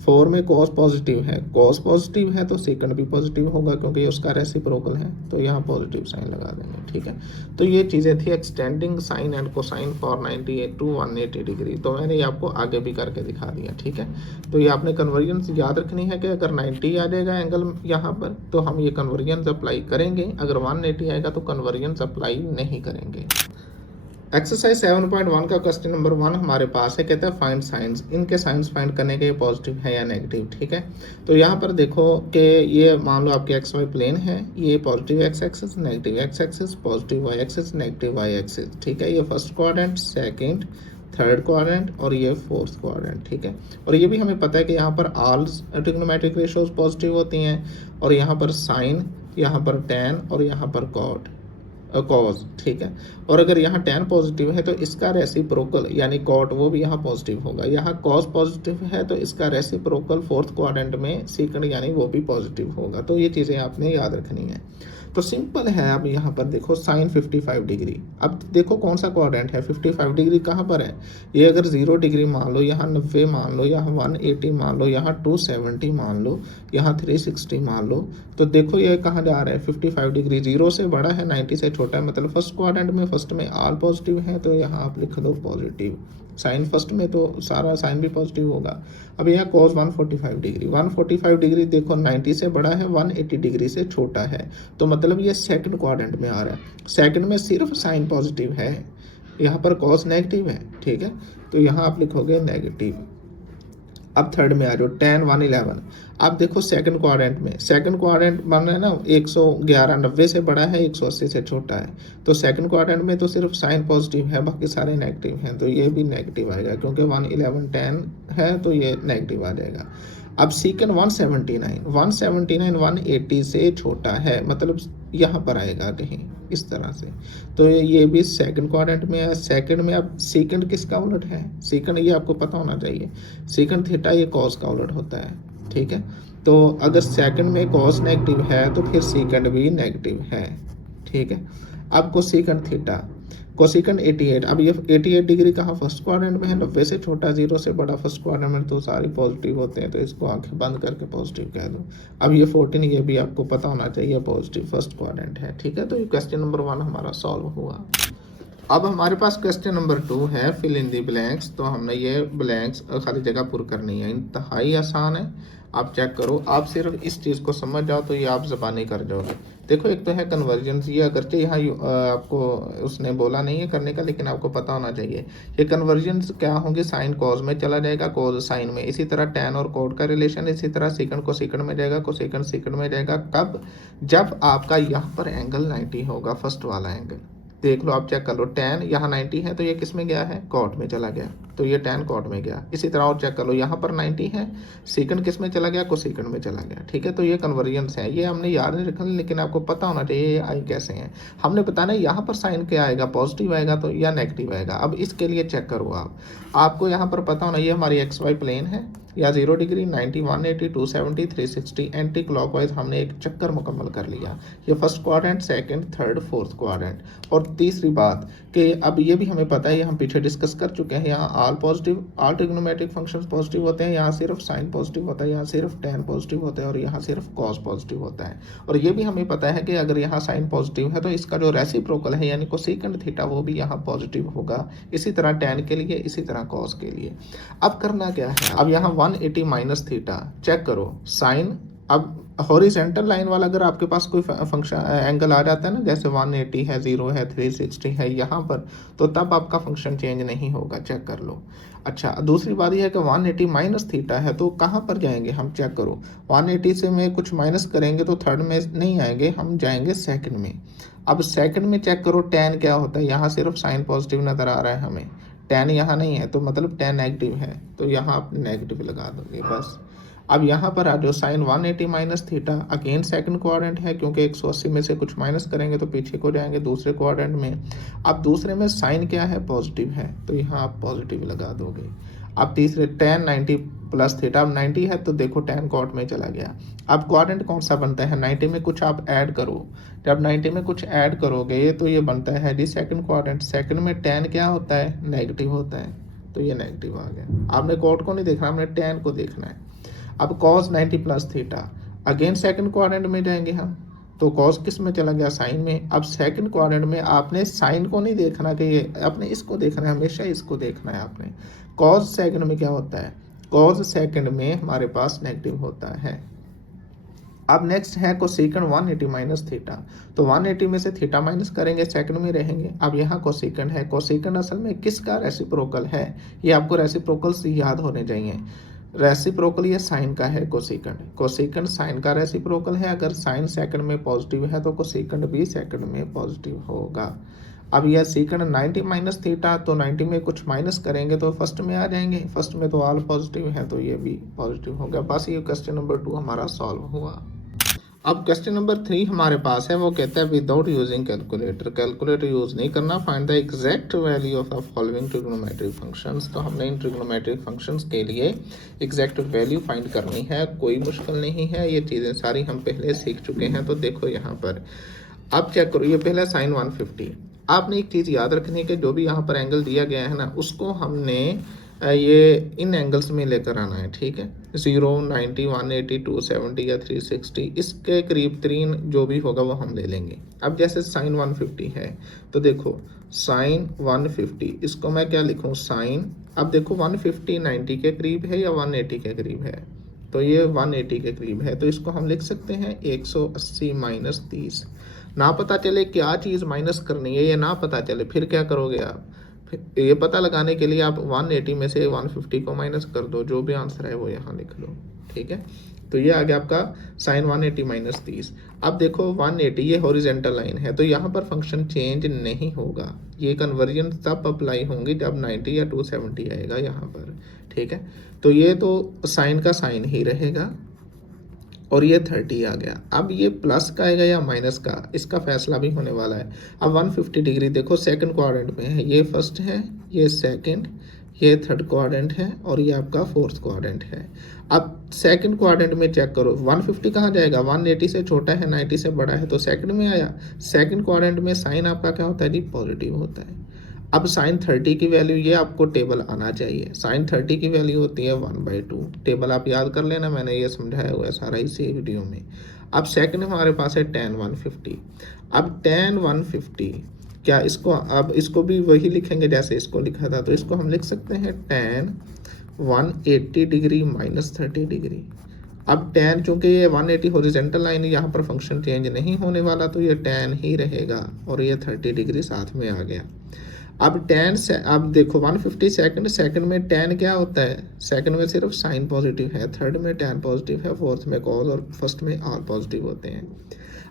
4 में कॉस पॉजिटिव है, कॉस पॉजिटिव है तो सेकंड भी पॉजिटिव होगा क्योंकि ये उसका रेसिप्रोकल है, तो यहाँ पॉजिटिव साइन लगा देंगे, ठीक है। तो ये चीज़ें थी extending sine and cosine for 98 to 180 degree, तो मैंने ये आपको आगे भी करके दिखा दिया, ठीक है। तो ये आपने कन्वर्जेंस याद रखनी है कि अगर 90 आ जाएगा एंगल यहाँ पर तो हम ये कन्वर्जेंस अप्लाई करेंगे, अगर 180 आएगा तो कन्वर्जेंस अप्लाई नहीं करेंगे। एक्सरसाइज 7.1 का क्वेश्चन नंबर 1 हमारे पास है, कहता है फाइंड साइंस, इनके साइंस फाइंड करने के पॉजिटिव है या नेगेटिव, ठीक है। तो यहाँ पर देखो कि ये मान लो आपके एक्स वाई प्लेन है, ये positive x axis, negative x axis, positive y axis, negative y axis, ठीक है। ये first quadrant, second, third quadrant और ये फोर्थ क्वाड्रेंट, ठीक है। और ये भी हमें पता है कि यहाँ पर ऑल ट्रिग्नोमेट्रिक रेशियोज पॉजिटिव होती हैं, और यहाँ पर साइन, यहाँ पर टेन और यहाँ पर कॉट कॉज, ठीक है। और अगर यहाँ टेन पॉजिटिव है तो इसका रेसिप्रोकल यानी कॉट वो भी यहाँ पॉजिटिव होगा, यहाँ कॉज पॉजिटिव है तो इसका रेसिप्रोकल फोर्थ क्वाड्रेंट में सीकंड यानी वो भी पॉजिटिव होगा। तो ये चीज़ें आपने याद रखनी है। तो सिंपल है। अब यहाँ पर देखो साइन 55 डिग्री, अब देखो कौन सा क्वाड्रेंट है, 55 डिग्री कहाँ पर है, ये अगर 0 डिग्री मान लो, यहाँ 90 मान लो, यहाँ 180 मान लो, यहाँ 270 मान लो, यहाँ 360 मान लो, तो देखो ये कहाँ जा रहा है, 55 डिग्री, 0 से बड़ा है 90 से छोटा है, मतलब फर्स्ट क्वाड्रेंट में फर्स्ट में ऑल पॉजिटिव है, तो यहाँ आप लिख दो पॉजिटिव साइन फर्स्ट में, तो सारा साइन भी पॉजिटिव होगा। अब यहाँ cos 145 डिग्री, 145 डिग्री देखो 90 से बड़ा है, 180 डिग्री से छोटा है, तो मतलब ये सेकंड क्वाड्रेंट में आ रहा है। सेकंड में सिर्फ साइन पॉजिटिव है, यहाँ पर cos नेगेटिव है, ठीक है। तो यहाँ आप लिखोगे नेगेटिव। अब थर्ड में आ जाओ, tan 111। अब देखो सेकंड क्वाड्रेंट में, सेकंड क्वाड्रेंट बन रहा है ना, 111 90 से बड़ा है, 180 से छोटा है, तो सेकंड क्वाड्रेंट में तो सिर्फ साइन पॉजिटिव है, बाकी सारे नेगेटिव हैं, तो ये भी नेगेटिव आएगा क्योंकि 111 tan है तो ये नेगेटिव आ जाएगा। अब सीकंड 179 180 से छोटा है, मतलब यहाँ पर आएगा कहीं इस तरह से, तो ये भी सेकंड क्वाड्रेंट में है। सेकंड में अब सीकंड किसका उलट है, सीकंड ये आपको पता होना चाहिए, सीकंड थीटा ये कॉस का उलट होता है, ठीक है। तो अगर सेकंड में कॉस नेगेटिव है तो फिर सीकंड भी नेगेटिव है, ठीक है। अब कोसीकंड थीटा, कोसिकंड 88, अब ये 88 डिग्री कहाँ, फर्स्ट क्वाड्रेंट में है, 90 से छोटा 0 से बड़ा फर्स्ट क्वाड्रेंट में, तो सारे पॉजिटिव होते हैं, तो इसको आंखें बंद करके पॉजिटिव कह दो। अब ये 14, ये भी आपको पता होना चाहिए पॉजिटिव फर्स्ट क्वाड्रेंट है, ठीक है। तो ये क्वेश्चन नंबर 1 हमारा सॉल्व हुआ। अब हमारे पास क्वेश्चन नंबर 2 है, फिल इन दी ब्लैंक्स। तो हमने ये ब्लैंक्स खाली जगह पूरी करनी है, इंतहाई आसान है। आप चेक करो, आप सिर्फ इस चीज़ को समझ जाओ तो ये आप ज़बानी कर जाओगे। देखो एक तो है कन्वर्जेंस, ये अगरचे यहाँ आपको उसने बोला नहीं है करने का, लेकिन आपको पता होना चाहिए ये कन्वर्जेंस क्या होंगे, साइन कॉज में चला जाएगा, कॉज साइन में, इसी तरह टैन और कोड का रिलेशन, इसी तरह सेकंड को सेकंड में जाएगा, को सेकंड सेकंड में जाएगा। कब, जब आपका यहाँ पर एंगल 90 होगा, फर्स्ट वाला एंगल देख लो, आप चेक कर लो, टैन यहाँ 90 है तो ये किस में गया है, कॉट में चला गया, तो ये टैन कॉट में गया। इसी तरह और चेक कर लो, यहाँ पर 90 है, सेकंड किस में चला गया, को सेकंड में चला गया, ठीक है। तो ये कन्वर्जेंस है, ये हमने याद नहीं रखना, लेकिन आपको पता होना चाहिए ये आई कैसे हैं। हमने बताना यहाँ पर साइन क्या आएगा, पॉजिटिव आएगा तो या नेगेटिव आएगा। अब इसके लिए चेक करो आपको यहाँ पर पता होना, ये हमारी एक्स वाई प्लेन है, या 0 डिग्री, 90, 180, 270, 360 एंटी क्लॉकवाइज हमने एक चक्कर मुकम्मल कर लिया। ये first quadrant, second, third, fourth quadrant. और तीसरी बात कि अब ये भी हमें पता है, ये हम पीछे डिस्कस कर चुके हैं, यहाँ all positive, all trigonometric functions positive होते हैं, यहाँ सिर्फ साइन पॉजिटिव होता है, यहाँ सिर्फ टैन पॉजिटिव होता है, और यहाँ सिर्फ कॉस पॉजिटिव होता है। और ये भी हमें पता है कि अगर यहाँ साइन पॉजिटिव है तो इसका जो रेसिप्रोकल है यानी कोसेकंड थीटा वो भी यहाँ पॉजिटिव होगा, इसी तरह टैन के लिए, इसी तरह कॉस के लिए। अब करना क्या है, अब यहाँ 180 माइनस थीटा चेक करो, साइन, अब हॉरिजेंटल लाइन वाला अगर आपके पास कोई फंक्शन एंगल आ जाता है ना, जैसे 180 है, 0 है, 360 है यहाँ पर, तो तब आपका फंक्शन चेंज नहीं होगा, चेक कर लो। अच्छा, दूसरी बात यह है कि 180 माइनस थीटा है तो कहाँ पर जाएंगे हम, चेक करो, 180 से में कुछ माइनस करेंगे तो थर्ड में नहीं आएंगे, हम जाएंगे सेकंड में। अब सेकंड में चेक करो टैन क्या होता है, यहाँ सिर्फ साइन पॉजिटिव नजर आ रहा है हमें, टेन यहाँ नहीं है तो मतलब टेन नेगेटिव है, तो यहाँ आप नेगेटिव लगा दोगे बस। अब यहाँ पर आ जाओ sine 180 minus theta, again second quadrant है क्योंकि 180 में से कुछ माइनस करेंगे तो पीछे को जाएंगे दूसरे क्वाड्रेंट में। अब दूसरे में साइन क्या है, पॉजिटिव है, तो यहाँ आप पॉजिटिव लगा दोगे। अब तीसरे टेन 90 प्लस थीटा, अब 90 है तो देखो टेन कॉट में चला गया। अब क्वाड्रेंट कौन सा बनता है, 90 में कुछ आप ऐड करो, जब 90 में कुछ ऐड करोगे तो ये बनता है जी सेकंड क्वाड्रेंट। सेकंड में टेन क्या होता है, नेगेटिव होता है, तो ये नेगेटिव आ गया। आपने कॉट को नहीं देखना, आपने टेन को देखना है। अब cos 90 plus theta, again second quadrant में जाएंगे हम, तो cos किस में चला गया, साइन में। अब सेकंड क्वाड्रेंट में आपने साइन को नहीं देखना कि ये, आपने इसको देखना है, हमेशा इसको देखना है आपने। cos सेकंड में क्या होता है, cos सेकंड में हमारे पास नेगेटिव होता है। अब नेक्स्ट है कोसेकंड 180 माइनस थीटा, तो 180 में से थीटा माइनस करेंगे, सेकंड में रहेंगे। अब यहाँ कोसेकंड है, कोसेकंड असल में किसका रेसिप्रोकल है, ये आपको रेसिप्रोकल्स याद होने चाहिए। रेसिप्रोकल ये साइन का है, कोसेकंड, कोसेकंड साइन का रेसिप्रोकल है। अगर साइन सेकंड में पॉजिटिव है तो कोसेकंड भी सेकंड में पॉजिटिव होगा। अब यह सेकंड 90 माइनस थीटा, तो 90 में कुछ माइनस करेंगे तो फर्स्ट में आ जाएंगे, फर्स्ट में तो ऑल पॉजिटिव है तो ये भी पॉजिटिव हो गया। बस ये क्वेश्चन नंबर 2 हमारा सॉल्व हुआ। अब क्वेश्चन नंबर 3 हमारे पास है, वो कहता है without using calculator, calculator use नहीं करना, find the exact value of the following trigonometric functions. तो हमने इन ट्रिग्नोमेट्रिक फंक्शंस के लिए एग्जैक्ट वैल्यू फाइंड करनी है, कोई मुश्किल नहीं है, ये चीज़ें सारी हम पहले सीख चुके हैं। तो देखो यहाँ पर अब चेक करो, ये पहला साइन 150। आपने एक चीज़ याद रखनी है कि जो भी यहाँ पर एंगल दिया गया है ना, उसको हमने ये इन एंगल्स में लेकर आना है, ठीक है। 0, 90, 180, 270 या 360, इसके करीब तीन जो भी होगा वो हम ले लेंगे। अब जैसे साइन 150 है तो देखो साइन 150, इसको मैं क्या लिखूं, साइन, अब देखो 150 90 के करीब है या 180 के करीब है, तो ये 180 के करीब है, तो इसको हम लिख सकते हैं 180 माइनस 30। ना पता चले क्या चीज़ माइनस करनी है, ये ना पता चले, फिर क्या करोगे आप, ये पता लगाने के लिए आप 180 में से 150 को माइनस कर दो, जो भी आंसर है वो यहाँ लिख लो, ठीक है। तो ये आ गया आपका साइन 180 माइनस 30। अब देखो 180 ये हॉरिजेंटल लाइन है, तो यहाँ पर फंक्शन चेंज नहीं होगा, ये कन्वर्जन तब अप्लाई होंगी जब 90 या 270 आएगा यहाँ पर, ठीक है। तो ये तो साइन का साइन ही रहेगा और ये 30 आ गया। अब ये प्लस का आएगा या माइनस का, इसका फैसला भी होने वाला है। अब 150 डिग्री देखो सेकंड क्वाड्रेंट में है, ये फर्स्ट है, ये सेकंड, ये थर्ड क्वाड्रेंट है और ये आपका फोर्थ क्वाड्रेंट है। अब सेकंड क्वाड्रेंट में चेक करो 150 कहाँ जाएगा, 180 से छोटा है, 90 से बड़ा है, तो सेकंड में आया। सेकंड क्वाड्रेंट में साइन आपका क्या होता है जी, पॉजिटिव होता है। अब साइन 30 की वैल्यू, ये आपको टेबल आना चाहिए, साइन 30 की वैल्यू होती है 1/2, टेबल आप याद कर लेना, मैंने ये समझाया हुआ है सारा इसी वीडियो में। अब सेकंड हमारे पास है tan 150। अब tan 150 क्या, इसको अब इसको भी वही लिखेंगे जैसे इसको लिखा था, तो इसको हम लिख सकते हैं tan 180 डिग्री माइनस 30 डिग्री। अब tan चूंकि ये 180 हॉरिजेंटल लाइन है, यहाँ पर फंक्शन चेंज नहीं होने वाला, तो ये tan ही रहेगा और ये 30 डिग्री साथ में आ गया। अब tan से, अब देखो 150 सेकंड, सेकंड में tan क्या होता है, सेकंड में सिर्फ साइन पॉजिटिव है, थर्ड में tan पॉजिटिव है, फोर्थ में cos और फर्स्ट में r पॉजिटिव होते हैं।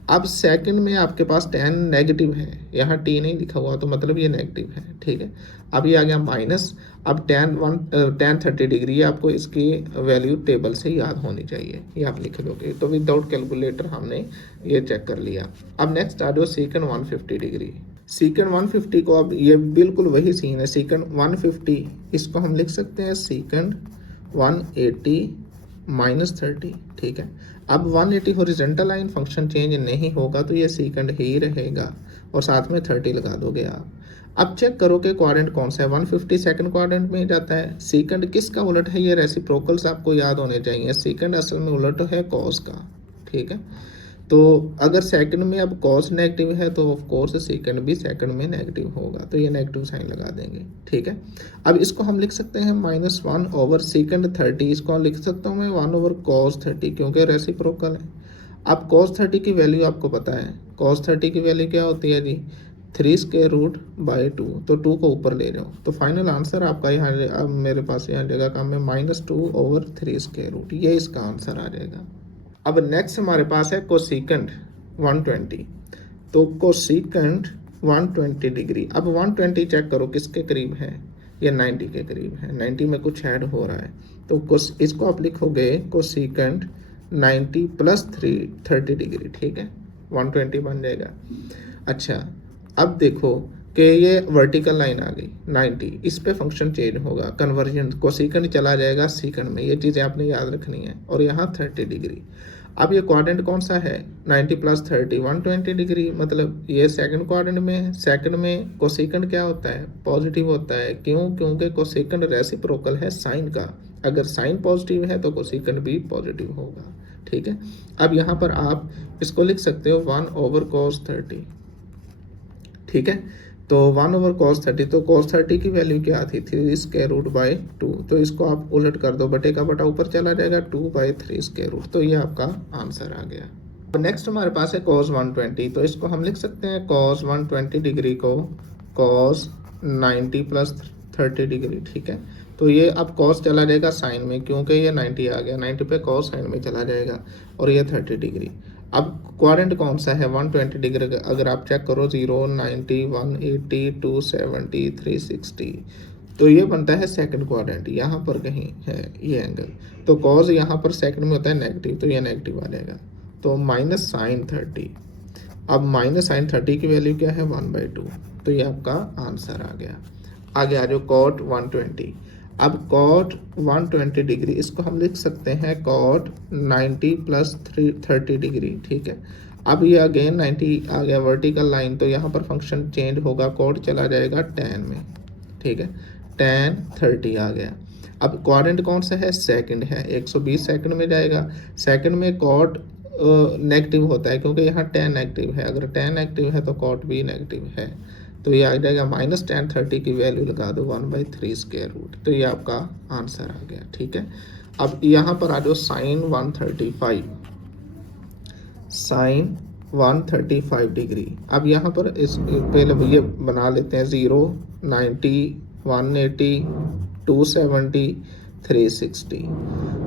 अब सेकंड में आपके पास tan नेगेटिव है, यहाँ t नहीं लिखा हुआ तो मतलब ये नेगेटिव है, ठीक है। अब ये आ गया माइनस। अब tan 30 डिग्री, आपको इसकी वैल्यू टेबल से याद होनी चाहिए, ये आप लिख लोगे। तो विदाउट कैलकुलेटर हमने ये चेक कर लिया। अब नेक्स्ट आ जाओ सेकंड 150 डिग्री। सीकंड 150 को, अब ये बिल्कुल वही सीन है, सीकंड 150, इसको हम लिख सकते हैं सीकंड 180 माइनस 30, ठीक है। अब 180 हॉरिजॉन्टल लाइन, फंक्शन चेंज नहीं होगा तो ये सीकंड ही रहेगा और साथ में 30 लगा दोगे आप। अब चेक करो कि क्वाड्रेंट कौन सा है, 150 सेकंड क्वाड्रेंट में जाता है। सीकंड किसका उलट है, ये रेसिप्रोकल्स आपको याद होने चाहिए। सीकंड असल में उलट है कॉस का, ठीक है। तो अगर सेकंड में अब कॉस नेगेटिव है तो ऑफ कोर्स सेकंड भी सेकंड में नेगेटिव होगा, तो ये नेगेटिव साइन लगा देंगे, ठीक है। अब इसको हम लिख सकते हैं -1 ओवर सेकंड 30, इसको लिख सकता हूँ मैं 1 ओवर कॉस 30, क्योंकि रेसिप्रोकल है। अब कॉस 30 की वैल्यू आपको पता है, कॉस 30 की वैल्यू क्या होती है जी, 3√2, तो 2 को ऊपर ले जाओ, तो फाइनल आंसर आपका यहाँ, अब मेरे पास यहाँ जगह कम है, -2 ओवर 3√, ये इसका आंसर आ जाएगा। अब नेक्स्ट हमारे पास है कोसेकंड 120, तो कोसेकंड 120 डिग्री। अब 120 चेक करो किसके करीब है, ये 90 के करीब है, 90 में कुछ ऐड हो रहा है, तो इसको आप लिखोगे कोसेकेंट 90 प्लस 30 डिग्री, ठीक है, 120 बन जाएगा। अच्छा, अब देखो कि ये वर्टिकल लाइन आ गई 90, इस पे फंक्शन चेंज होगा, कन्वर्जन कोसेकेंट चला जाएगा सेकंड में, ये चीज़ें आपने याद रखनी है, और यहाँ 30 डिग्री। अब ये क्वाड्रेंट कौन सा है, 90 प्लस 30 120 डिग्री, मतलब ये सेकंड क्वाड्रेंट में है। सेकंड में कोसेकेंट क्या होता है, पॉजिटिव होता है, क्यों, क्योंकि कोसेकेंट रेसिप्रोकल है साइन का, अगर साइन पॉजिटिव है तो कोसेकेंट भी पॉजिटिव होगा, ठीक है। अब यहाँ पर आप इसको लिख सकते हो 1/cos30, ठीक है, तो 1/cos30, तो cos30 की वैल्यू क्या थी, 3√2, तो इसको आप उलट कर दो, बटे का बटा ऊपर चला जाएगा, 2/3√, तो ये आपका आंसर आ गया। तो नेक्स्ट हमारे पास है cos 120, तो इसको हम लिख सकते हैं cos 120 डिग्री को cos 90 प्लस 30 डिग्री, ठीक है। तो ये अब cos चला जाएगा साइन में, क्योंकि ये 90 आ गया, 90 पे cos साइन में चला जाएगा, और ये 30 डिग्री। अब क्वाड्रेंट कौन सा है, 120 डिग्री, अगर आप चेक करो 0, 90, 180, 270, 360, तो ये बनता है सेकंड क्वाड्रेंट, यहाँ पर कहीं है ये एंगल, तो कॉज यहाँ पर सेकंड में होता है नेगेटिव, तो ये नेगेटिव आ जाएगा, तो माइनस साइन 30। अब माइनस साइन 30 की वैल्यू क्या है, 1/2, तो ये आपका आंसर आ गया। आगे आ जाओ कॉट 120, अब कॉट 120 डिग्री, इसको हम लिख सकते हैं कॉट 90 प्लस 30 डिग्री, ठीक है। अब ये अगेन 90 आ गया वर्टिकल लाइन, तो यहाँ पर फंक्शन चेंज होगा, कॉट चला जाएगा tan में, ठीक है, tan 30 आ गया। अब क्वाड्रेंट कौन सा है, सेकंड है, 120 सेकंड में जाएगा, सेकंड में कॉट नेगेटिव होता है, क्योंकि यहाँ tan नेगेटिव है, अगर tan नेगेटिव है तो कॉट भी नेगेटिव है, तो ये आ जाएगा माइनस tan 30 की वैल्यू लगा दो 1/3√, तो ये आपका आंसर आ गया, ठीक है। अब यहाँ पर आ जाओ साइन 135, साइन 135 डिग्री। अब यहाँ पर इस पहले ये बना लेते हैं 0, 90, 180, 270, 360,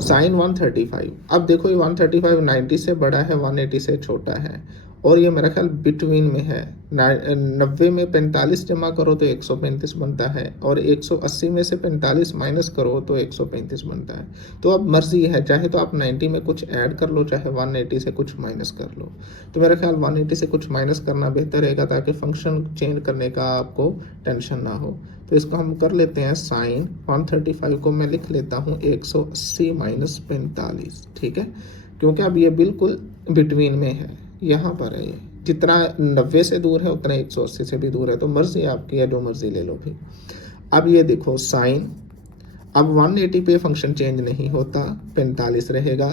साइन 135। अब देखो ये 135 90 से बड़ा है, 180 से छोटा है, और ये मेरा ख्याल बिटवीन में है। 90 में 45 जमा करो तो 135 बनता है, और 180 में से 45 माइनस करो तो 135 बनता है। तो अब मर्जी है, चाहे तो आप 90 में कुछ ऐड कर लो, चाहे 180 से कुछ माइनस कर लो। तो मेरा ख्याल 180 से कुछ माइनस करना बेहतर रहेगा, ताकि फंक्शन चेंज करने का आपको टेंशन ना हो। तो इसको हम कर लेते हैं, साइन 135 को मैं लिख लेता हूँ 180 माइनस 45, ठीक है, क्योंकि अब ये बिल्कुल बिटवीन में है, यहाँ पर है, ये जितना 90 से दूर है उतना 180 से भी दूर है, तो मर्जी आपकी है, जो मर्जी ले लो फिर। अब ये देखो साइन, अब 180 पे फंक्शन चेंज नहीं होता, 45 रहेगा,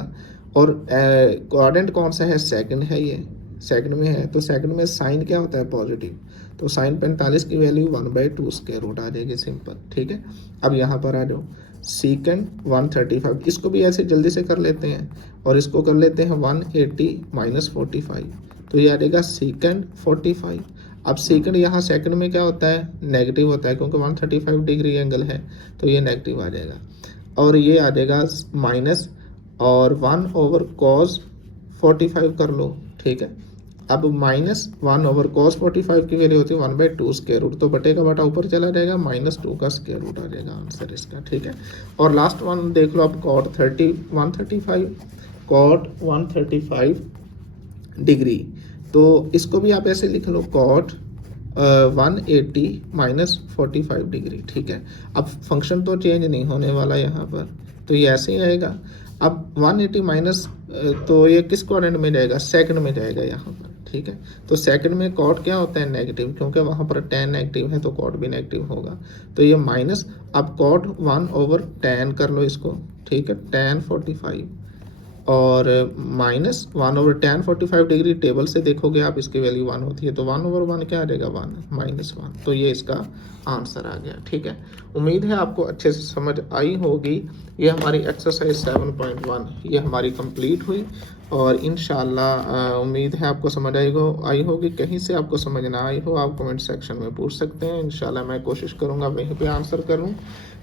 और क्वाड्रेंट कौन सा है, सेकंड है, ये सेकंड में है, तो सेकंड में साइन क्या होता है, पॉजिटिव, तो साइन 45 की वैल्यू 1/2 आ जाएगी, सिंपल, ठीक है। अब यहाँ पर आ जाओ सीकेंड 135, इसको भी ऐसे जल्दी से कर लेते हैं, और इसको कर लेते हैं 180 माइनस 45, तो ये आ जाएगा सीकेंड 45। अब सेकंड यहाँ सेकंड में क्या होता है, नेगेटिव होता है, क्योंकि 135 डिग्री एंगल है, तो ये नेगेटिव आ जाएगा, और ये आ जाएगा माइनस, और 1/cos 45 कर लो, ठीक है। अब माइनस 1/cos 45 की वैल्यू होती है 1/2√, तो बटे का बटा ऊपर चला जाएगा, -2 का स्क्वायर आ जाएगा आंसर इसका, ठीक है। और लास्ट वन देख लो, अब cot 135 डिग्री, तो इसको भी आप ऐसे लिख लो cot 180 माइनस 45 डिग्री, ठीक है। अब फंक्शन तो चेंज नहीं होने वाला यहाँ पर, तो ये ऐसे ही आएगा। अब 180 माइनस, तो ये किस क्वाड्रेंट में जाएगा, सेकंड में जाएगा यहाँ पर, ठीक है। तो सेकंड में कॉट क्या होता है, नेगेटिव, क्योंकि वहाँ पर tan नेगेटिव है, तो कॉट भी नेगेटिव होगा, तो ये माइनस, अब कॉट 1/tan कर लो इसको, ठीक है, tan 45, और माइनस 1/tan 45 डिग्री, टेबल से देखोगे आप इसकी वैल्यू 1 होती है, तो 1/1 क्या आ जाएगा, 1 -1, तो ये इसका आंसर आ गया, ठीक है। उम्मीद है आपको अच्छे से समझ आई होगी। ये हमारी एक्सरसाइज 7.1 ये हमारी कंप्लीट हुई, और इंशाल्लाह उम्मीद है आपको समझ आई होगी। कहीं से आपको समझ ना आई हो, आप कमेंट सेक्शन में पूछ सकते हैं, इंशाल्लाह मैं कोशिश करूँगा वहीं पे आंसर करूँ,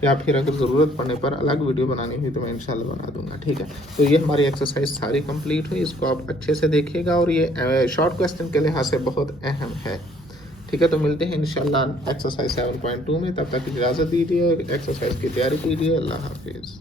या फिर अगर ज़रूरत पड़ने पर अलग वीडियो बनानी हुई तो मैं इंशाल्लाह बना दूंगा, ठीक है। तो ये हमारी एक्सरसाइज सारी कंप्लीट हुई, इसको आप अच्छे से देखिएगा, और ये शॉर्ट क्वेश्चन के लिहाज से बहुत अहम है, ठीक है, तो मिलते हैं इंशाल्लाह एक्सरसाइज 7.2 में। तब तक इजाज़त दीजिए, एक्सरसाइज की तैयारी कीजिए। अल्लाह हाफिज़।